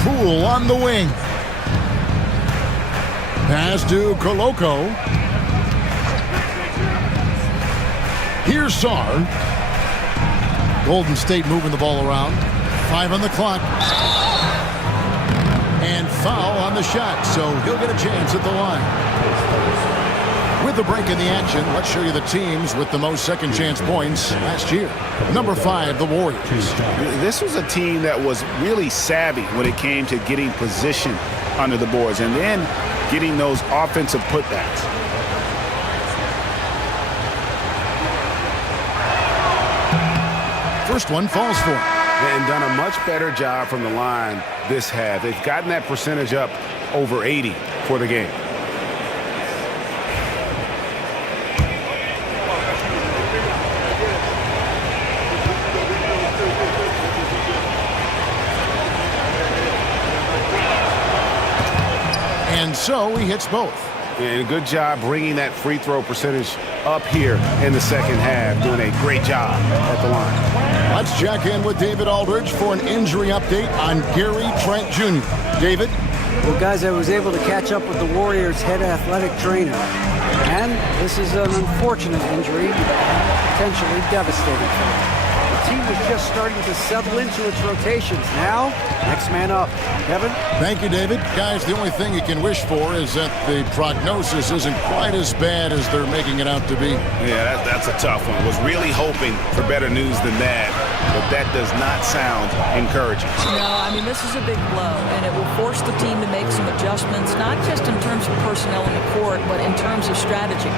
Poole on the wing. Pass to Coloco. Here's Sarr. Golden State moving the ball around. 5 on the clock. And foul on the shot, so he'll get a chance at the line. With the break in the action, let's show you the teams with the most second chance points last year. Number 5, the Warriors. This was a team that was really savvy when it came to getting position under the boards and then getting those offensive putbacks. First one falls for him. And done a much better job from the line this half. They've gotten that percentage up over 80 for the game. And so he hits both. And good job bringing that free throw percentage up here in the second half. Doing a great job at the line. Let's check in with David Aldridge for an injury update on Gary Trent Jr. David? Well, guys, I was able to catch up with the Warriors' head athletic trainer. And this is an unfortunate injury, potentially devastating for them. The team was just starting to settle into its rotations. Now, next man up. Kevin? Thank you, David. Guys, the only thing you can wish for is that the prognosis isn't quite as bad as they're making it out to be. Yeah, that's a tough one. Was really hoping for better news than that, but that does not sound encouraging. No, I mean, this is a big blow, and it will force the team to make some adjustments, terms of personnel in the court, but in terms of strategy.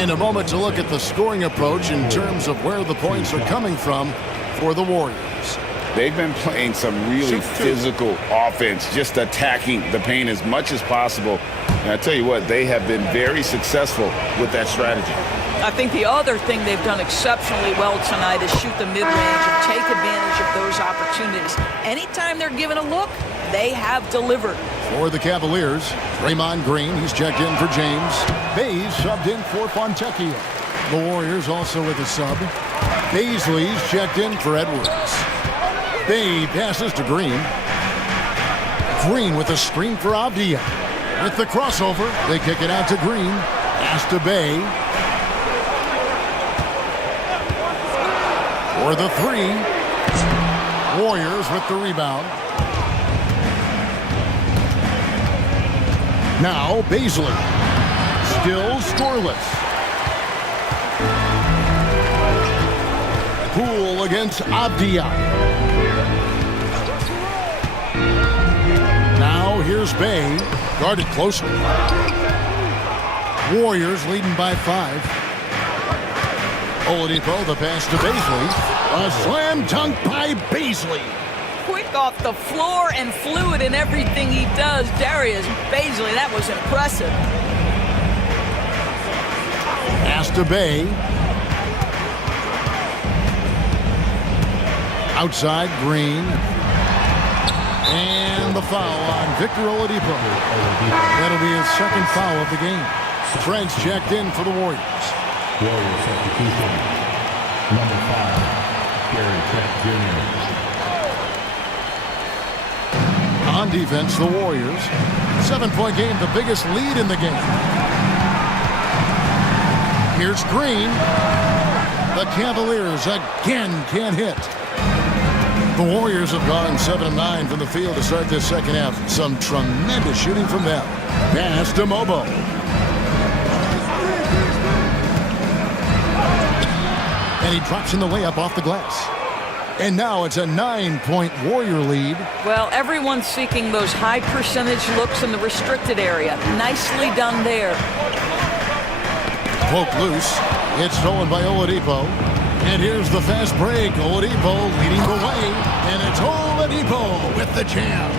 In a moment to look at the scoring approach in terms of where the points are coming from for the Warriors. They've been playing some really physical offense, just attacking the paint as much as possible. And I tell you what, they have been very successful with that strategy. I think the other thing they've done exceptionally well tonight is shoot the mid-range and take advantage of those opportunities. Anytime they're given a look, they have delivered. For the Cavaliers, Draymond Green, he's checked in for James. Bays subbed in for Fontecchio. The Warriors also with a sub. Baisley's checked in for Edwards. Bay passes to Green. Green with a screen for Avdia. With the crossover, they kick it out to Green. Pass to Bay. For the three. Warriors with the rebound. Now Baisley. Still scoreless. Poole against Avdia. Now here's Bay. Guarded closely. Warriors leading by 5. Oladipo, the pass to Baisley. A slam dunk by Baisley. Quick off the floor and fluid in everything he does. Darius Baisley, that was impressive. Pass to Bay. Outside, Green. And the foul on Victor Oladipo. That'll be his second foul of the game. Trent's checked in for the Warriors. Warriors substitution. Number 5, Gary Trent Jr. On defense, the Warriors. 7-point game, the biggest lead in the game. Here's Green. The Cavaliers again can't hit. The Warriors have gone 7-9 from the field to start this second half. Some tremendous shooting from them. Pass to Mobo. And he drops in the layup off the glass. And now it's a 9-point Warrior lead. Well, everyone's seeking those high percentage looks in the restricted area. Nicely done there. Poke loose. It's stolen by Oladipo. And here's the fast break. Oladipo leading the way. And it's Oladipo with the jam.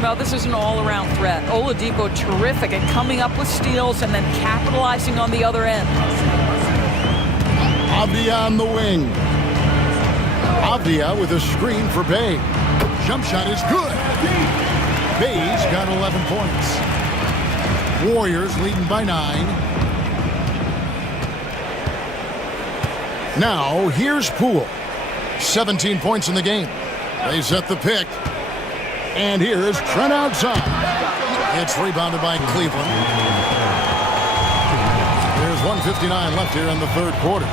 Well, this is an all-around threat. Oladipo terrific at coming up with steals and then capitalizing on the other end. Avdia on the wing. Avdia with a screen for Bay. Jump shot is good. Bay's got 11 points. Warriors leading by 9. Now, here's Poole. 17 points in the game. They set the pick. And here's Trent outside. It's rebounded by Cleveland. There's 1:59 left here in the third quarter.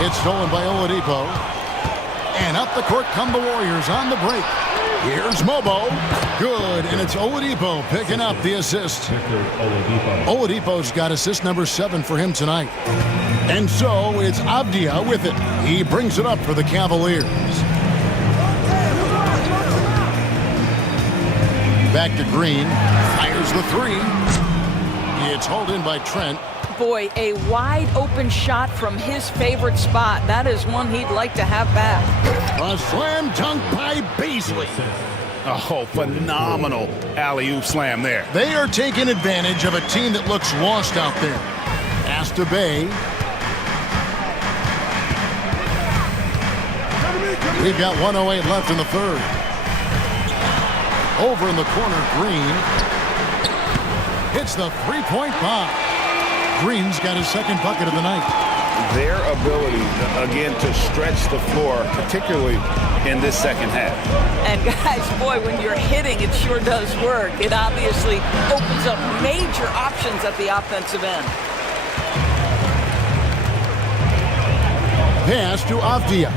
It's stolen by Oladipo. And up the court come the Warriors on the break. Here's Mobo. Good, and it's Oladipo picking up the assist. Oladipo's got assist number 7 for him tonight. And so it's Avdia with it. He brings it up for the Cavaliers. Back to Green. Fires the 3. It's hauled in by Trent. Boy, a wide open shot from his favorite spot. That is one he'd like to have back. A slam dunk by Baisley. Oh, phenomenal alley-oop slam there. They are taking advantage of a team that looks lost out there. Pass to Bay. We've got 1:08 left in the third. Over in the corner, Green. Hits the three-point bomb. Green's got his second bucket of the night. Their ability, again, to stretch the floor, particularly in this second half. And guys, boy, when you're hitting, it sure does work. It obviously opens up major options at the offensive end. Pass to Avdia.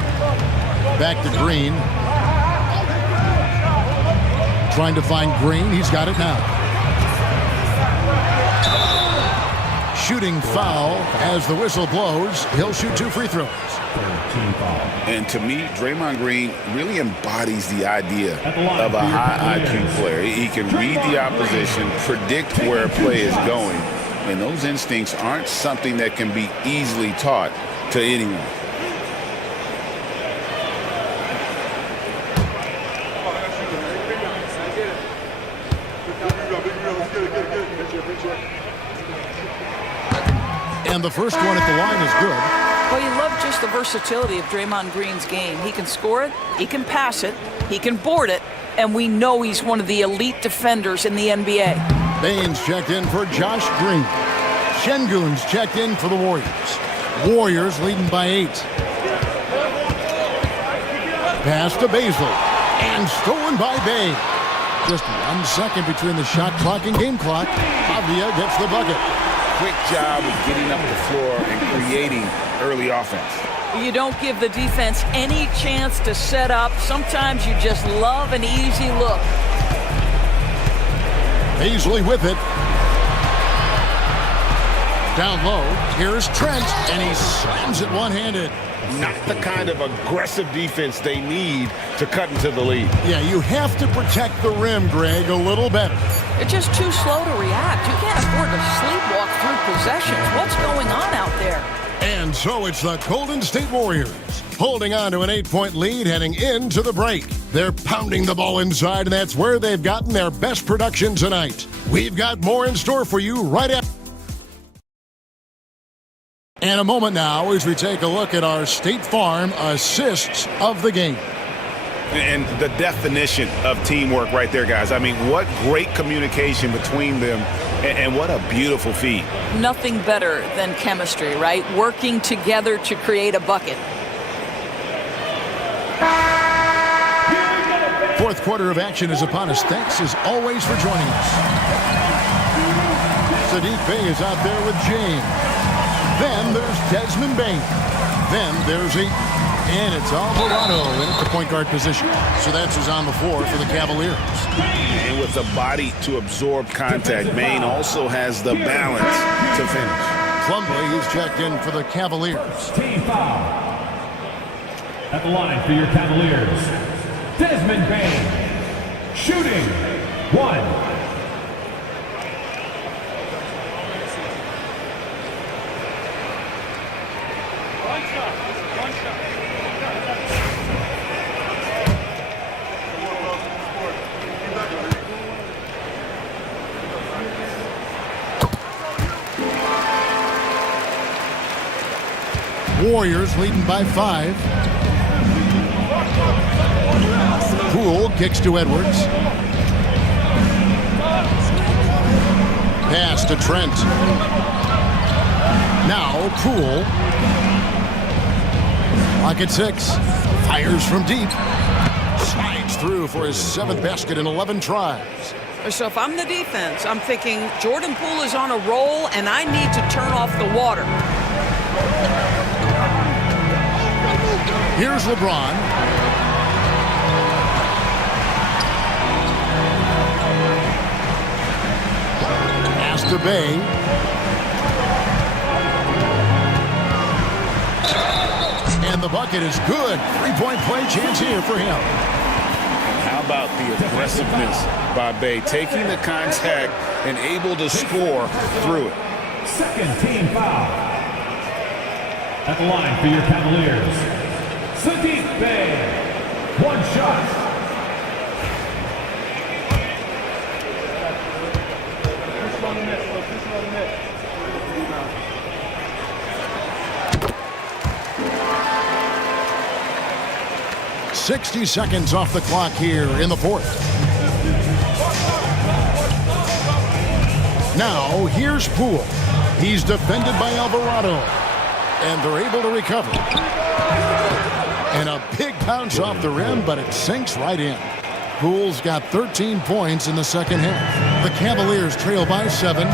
Back to Green. Trying to find Green. He's got it now. Shooting foul as the whistle blows. He'll shoot 2 free throws. And to me, Draymond Green really embodies the idea of a high IQ player. He can read the opposition, predict where a play is going, and those instincts aren't something that can be easily taught to anyone. And the first one at the line is good. Well, you love just the versatility of Draymond Green's game. He can score it, he can pass it, he can board it, and we know he's one of the elite defenders in the NBA. Baines checked in for Josh Green. Şengün's checked in for the Warriors. Warriors leading by 8. Pass to Basil. And stolen by Bay. Just 1 second between the shot clock and game clock. Pavia gets the bucket. Quick job of getting up the floor and creating early offense. You don't give the defense any chance to set up. Sometimes you just love an easy look. Paisley with it. Down low, here's Trent, and he slams it one-handed. Not the kind of aggressive defense they need to cut into the lead. Yeah, you have to protect the rim, Greg, a little better. They're just too slow to react. You can't afford to sleepwalk through possessions. What's going on out there? And so it's the Golden State Warriors holding on to an 8-point lead heading into the break. They're pounding the ball inside, and that's where they've gotten their best production tonight. We've got more in store for you right after. And a moment now as we take a look at our State Farm assists of the game. And the definition of teamwork right there, guys. I mean, what great communication between them, and what a beautiful feed. Nothing better than chemistry, right? Working together to create a bucket. Fourth quarter of action is upon us. Thanks as always for joining us. Sadiq Bey is out there with James. Then there's Desmond Bain. Then there's and it's Alvarado in at the point guard position. So that's who's on the floor for the Cavaliers. And with the body to absorb contact, Bain also has the balance to finish. Plumlee is checked in for the Cavaliers. Team foul. At the line for your Cavaliers, Desmond Bain. Shooting. 1. Warriors leading by 5. Poole kicks to Edwards. Pass to Trent. Now Poole. Clock at 6. Fires from deep. Slides through for his 7th basket in 11 tries. So if I'm the defense, I'm thinking Jordan Poole is on a roll and I need to turn off the water. Here's LeBron. Pass to Bay. And the bucket is good. 3-point play chance here for him. How about the aggressiveness by Bay, taking the contact and able to score through it. Second team foul. At the line for your Cavaliers, Sadiq Bey. 1 shot. 60 seconds off the clock here in the 4th. Now, here's Poole. He's defended by Alvarado. And they're able to recover. And a big bounce off the rim, but it sinks right in. Poole's got 13 points in the second half. The Cavaliers trail by 7.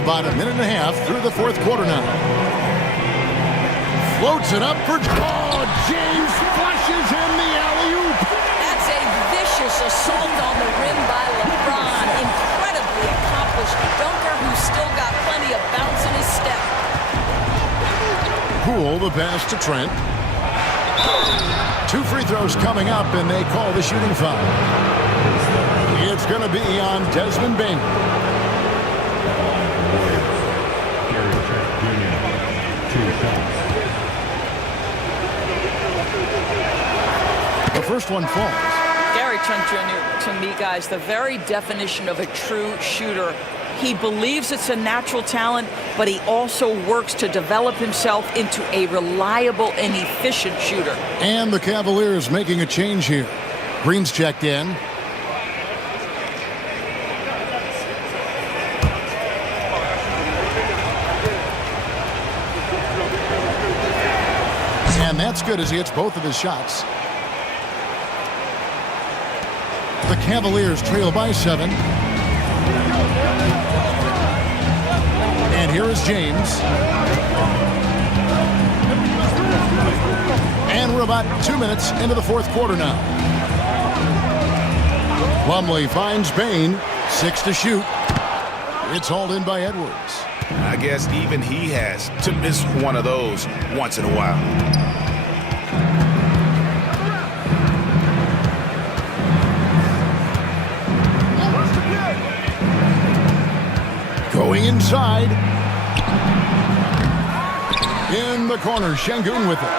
About a minute and a half through the 4th quarter now. Floats it up for... Oh, James flushes in the alley-oop. That's a vicious assault on the rim by LeBron. Incredible Poole, the pass to Trent. 2 free throws coming up, and they call the shooting foul. It's going to be on Desmond Bain. The first one falls. Gary Trent Jr., to me, guys, the very definition of a true shooter. He believes it's a natural talent, but he also works to develop himself into a reliable and efficient shooter. And the Cavaliers making a change here. Green's checked in. And that's good as he hits both of his shots. The Cavaliers trail by 7. And here is James. And we're about 2 minutes into the fourth quarter now. Plumlee finds Bain. 6 to shoot. It's hauled in by Edwards. I guess even he has to miss one of those once in a while. Going inside. In the corner, Şengün with it.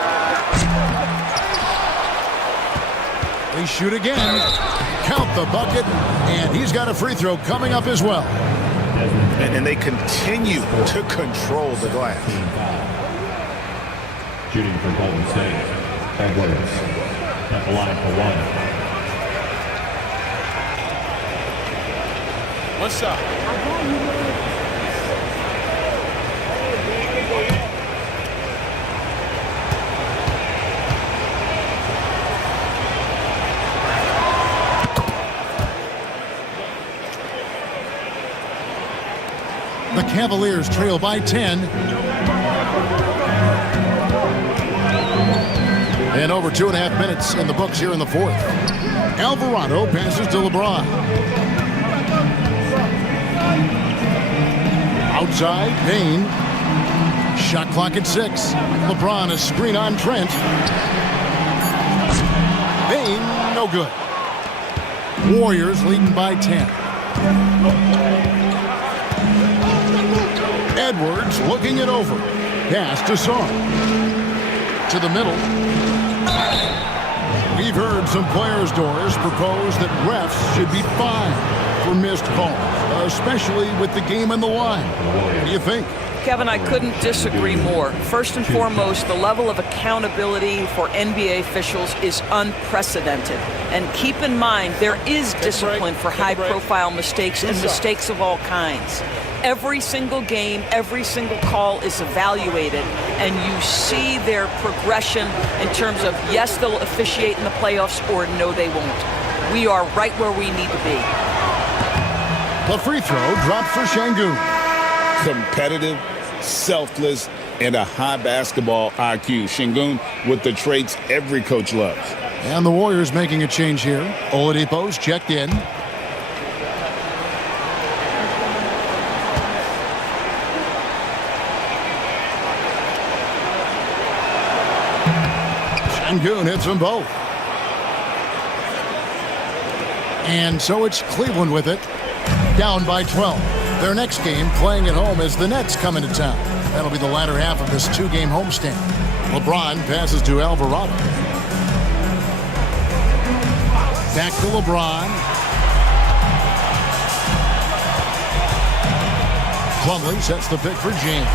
They shoot again. Count the bucket. And he's got a free throw coming up as well. And they continue to control the glass. Shooting for Golden State, Edwards at the line for 1. What's up? The Cavaliers trail by 10. And over 2.5 minutes in the books here in the fourth. Alvarado passes to LeBron. Outside, Bain. Shot clock at 6. LeBron a screen on Trent. Bain, no good. Warriors leading by 10. Edwards looking it over. Pass to Song. To the middle. We've heard some players, Doris, propose that refs should be fined for missed calls, especially with the game on the line. What do you think? Kevin, I couldn't disagree more. First and foremost, the level of accountability for NBA officials is unprecedented. And keep in mind, there is discipline for high-profile mistakes and mistakes of all kinds. Every single game, every single call is evaluated, and you see their progression in terms of, yes, they'll officiate in the playoffs, or no, they won't. We are right where we need to be. The free throw dropped for Şengün. Competitive, selfless, and a high basketball IQ. Şengün with the traits every coach loves. And the Warriors making a change here. Oladipo's checked in. Şengün hits them both. And so it's Cleveland with it. Down by 12. Their next game, playing at home, as the Nets come into town. That'll be the latter half of this 2-game homestand. LeBron passes to Alvarado. Back to LeBron. Plumlee sets the pick for James.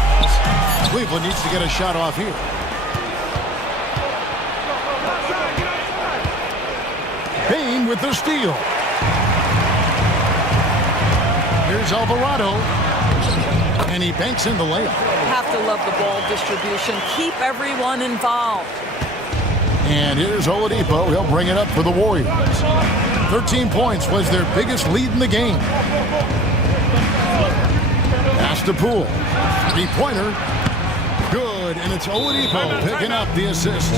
Cleveland needs to get a shot off here. Bain with the steal. Here's Alvarado. And he banks in the layup. Have to love the ball distribution. Keep everyone involved. And here's Oladipo. He'll bring it up for the Warriors. 13 points was their biggest lead in the game. Pass to Poole. 3-pointer. Good. And it's Oladipo picking up the assist.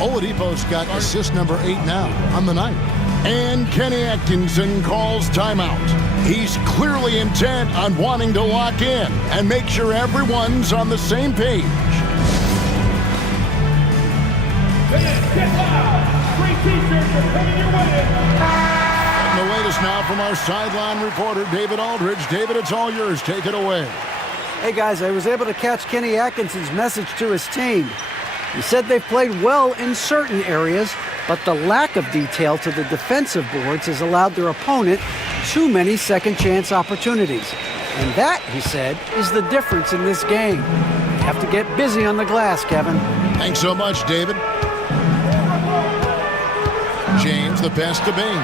Oladipo's got assist number 8 now on the night. And Kenny Atkinson calls timeout. He's clearly intent on wanting to lock in and make sure everyone's on the same page. Get loud. Free t-shirts are coming your way. And the latest now from our sideline reporter, David Aldridge. David, it's all yours. Take it away. Hey, guys, I was able to catch Kenny Atkinson's message to his team. He said they've played well in certain areas, but the lack of detail to the defensive boards has allowed their opponent too many second-chance opportunities. And that, he said, is the difference in this game. You have to get busy on the glass, Kevin. Thanks so much, David. James, the pass to Bain.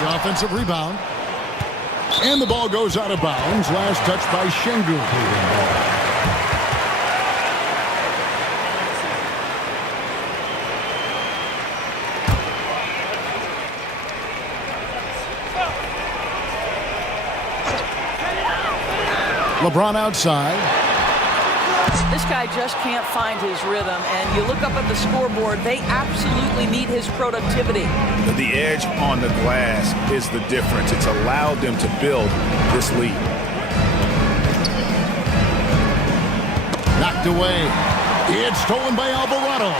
The offensive rebound. And the ball goes out of bounds. Last touch by Şengün. LeBron outside. This guy just can't find his rhythm, and you look up at the scoreboard, they absolutely need his productivity. The edge on the glass is the difference. It's allowed them to build this lead. Knocked away. It's stolen by Alvarado.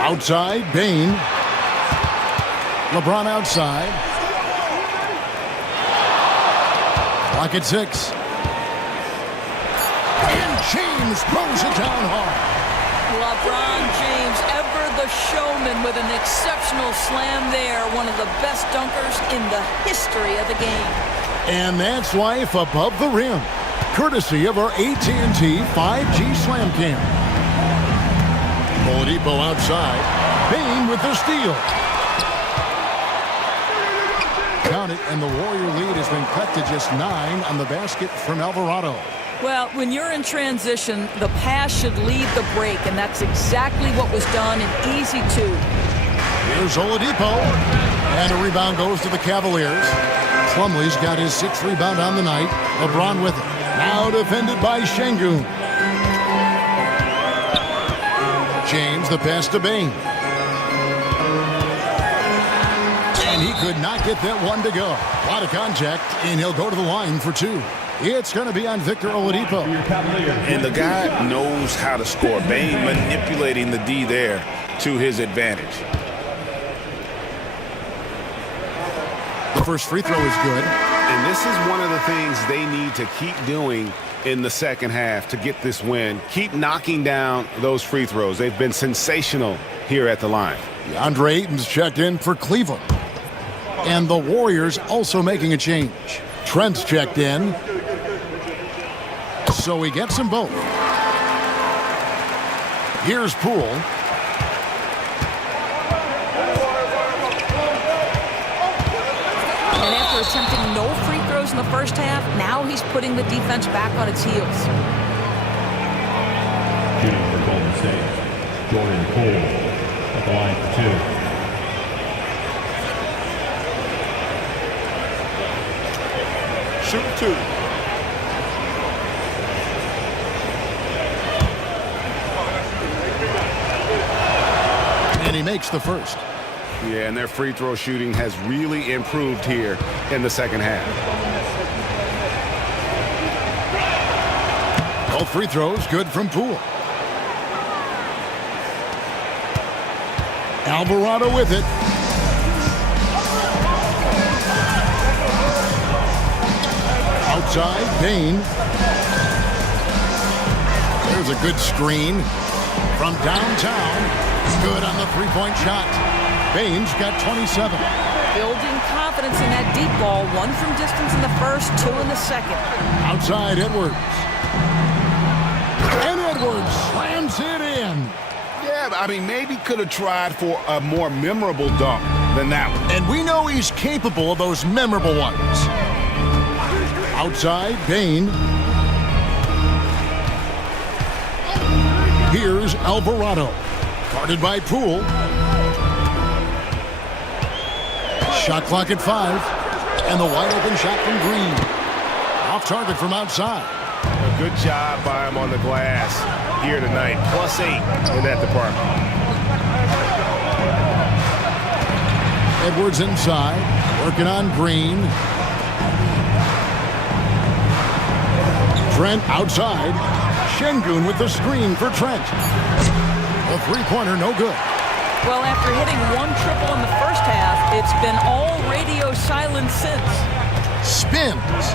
Outside, Bain. LeBron outside. Clock at 6. And James throws it down hard. LeBron James, ever the showman with an exceptional slam there. One of the best dunkers in the history of the game. And that's life above the rim. Courtesy of our AT&T 5G Slam Cam. Oladipo outside. Bain with the steal. Count it, and the Warrior lead has been cut to just 9 on the basket from Alvarado. Well, when you're in transition, the pass should lead the break, and that's exactly what was done in easy 2. Here's Oladipo. And a rebound goes to the Cavaliers. Plumlee's got his 6th rebound on the night. LeBron with it. Now defended by Şengün. James, the pass to Bain. And he could not get that one to go. A lot of contact, and he'll go to the line for 2. It's going to be on Victor Oladipo. And the guy knows how to score. Bain manipulating the D there to his advantage. The first free throw is good. And this is one of the things they need to keep doing in the second half to get this win. Keep knocking down those free throws. They've been sensational here at the line. DeAndre Ayton's checked in for Cleveland. And the Warriors also making a change. Trent's checked in. So he gets them both. Here's Poole. And after attempting no free throws in the first half, now he's putting the defense back on its heels. Shooting for Golden State, Jordan Poole at the line for 2. Shoot 2. And he makes the first. Yeah, and their free throw shooting has really improved here in the second half. Both free throws good from Poole. Alvarado with it. Outside, Bain. There's a good screen from downtown. Good on the three-point shot. Bain's got 27. Building confidence in that deep ball. 1 from distance in the first, 2 in the second. Outside, Edwards. And Edwards slams it in. Yeah, I mean, maybe could have tried for a more memorable dunk than that one. And we know he's capable of those memorable ones. Outside, Bain. Here's Alvarado. Guarded by Poole. Shot clock at 5. And the wide open shot from Green. Off target from outside. A good job by him on the glass here tonight. +8 in that department. Edwards inside. Working on Green. Trent outside. Şengün with the screen for Trent. A three-pointer, no good. Well, after hitting one triple in the first half, it's been all radio silence since. Spins.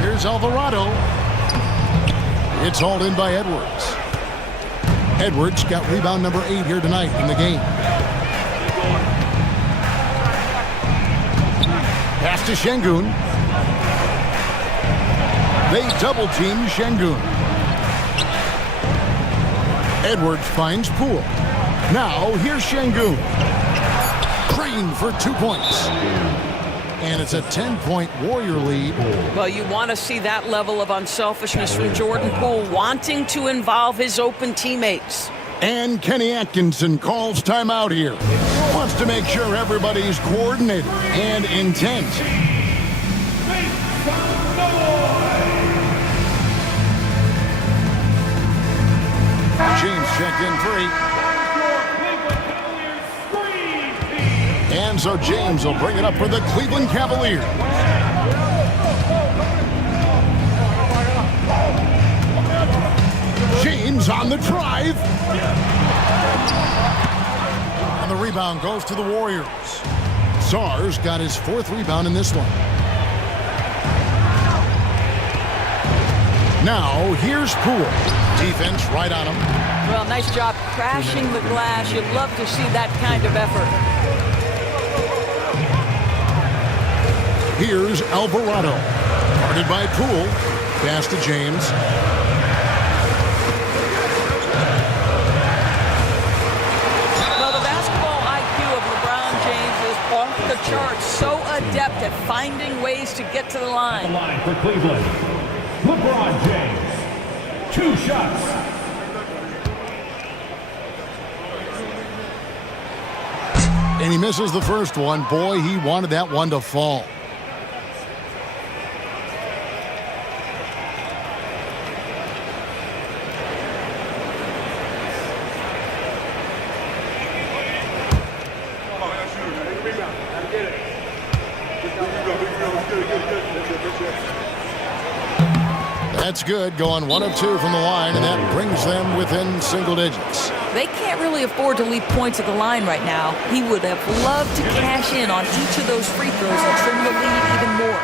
Here's Alvarado. It's hauled in by Edwards. Edwards got rebound number 8 here tonight in the game. Pass to Şengün. They double-team Şengün. Edwards finds Poole. Now, here's Şengün. Green for 2 points. And it's a 10-point Warrior lead. Well, you want to see that level of unselfishness from Jordan Poole, wanting to involve his open teammates. And Kenny Atkinson calls timeout here. Wants to make sure everybody's coordinated and intent. James checked in for 8. And so James will bring it up for the Cleveland Cavaliers. James on the drive. And the rebound goes to the Warriors. Sarr's got his 4th rebound in this one. Now, here's Poole. Defense right on him. Well, nice job crashing the glass. You'd love to see that kind of effort. Here's Alvarado. Guarded by Poole. Pass to James. Well, the basketball IQ of LeBron James is off the charts. So adept at finding ways to get to the line. The line for Cleveland. LeBron James. 2 shots. And he misses the first one. Boy, he wanted that one to fall. That's good, going 1 of 2 from the line, and that brings them within single digits. They can't really afford to leave points at the line right now. He would have loved to cash in on each of those free throws and trim the lead even more.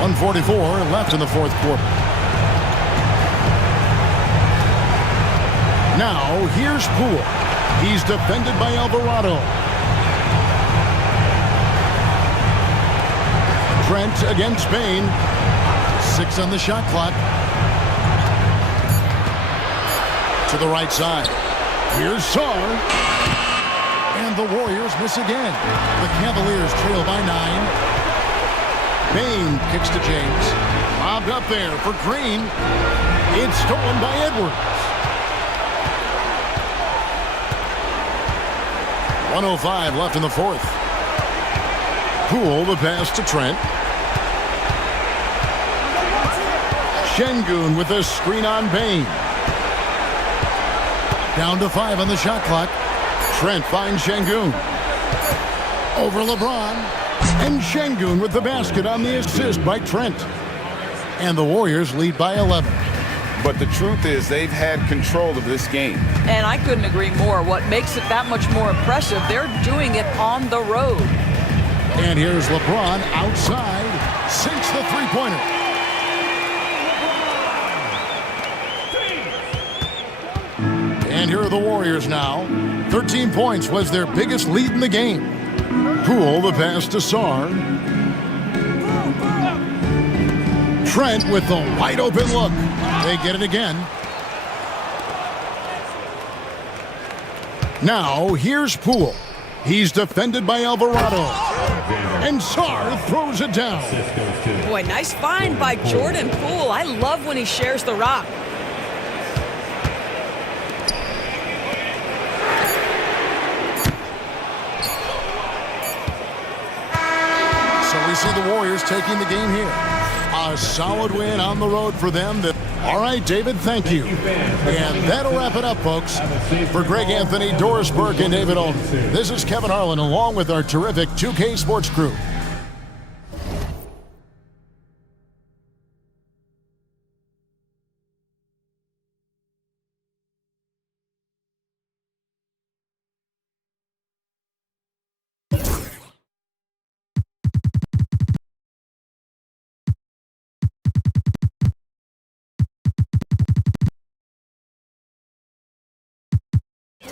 1:44 left in the 4th quarter. Now, here's Poole. He's defended by Alvarado. Trent against Spain. 6 on the shot clock. To the right side. Here's Sarr. And the Warriors miss again. The Cavaliers trail by 9. Bain kicks to James. Lobbed up there for Green. It's stolen by Edwards. 1:05 left in the 4th. Poole the pass to Trent. Şengün with a screen on Bain. Down to 5 on the shot clock. Trent finds Şengün. Over LeBron. And Şengün with the basket on the assist by Trent. And the Warriors lead by 11. But the truth is they've had control of this game. And I couldn't agree more. What makes it that much more impressive, they're doing it on the road. And here's LeBron outside. Sinks the three-pointer. And here are the Warriors now. 13 points was their biggest lead in the game. Poole the pass to Sarr. Trent with the wide open look. They get it again. Now here's Poole. He's defended by Alvarado. And Sarr throws it down. Boy, nice find by Jordan Poole. I love when he shares the rock. So we see the Warriors taking the game here. A solid win on the road for them. All right, David, thank you. And that'll wrap it up, folks. For Greg Anthony, Doris Burke, and David Olden, this is Kevin Harlan along with our terrific 2K Sports crew.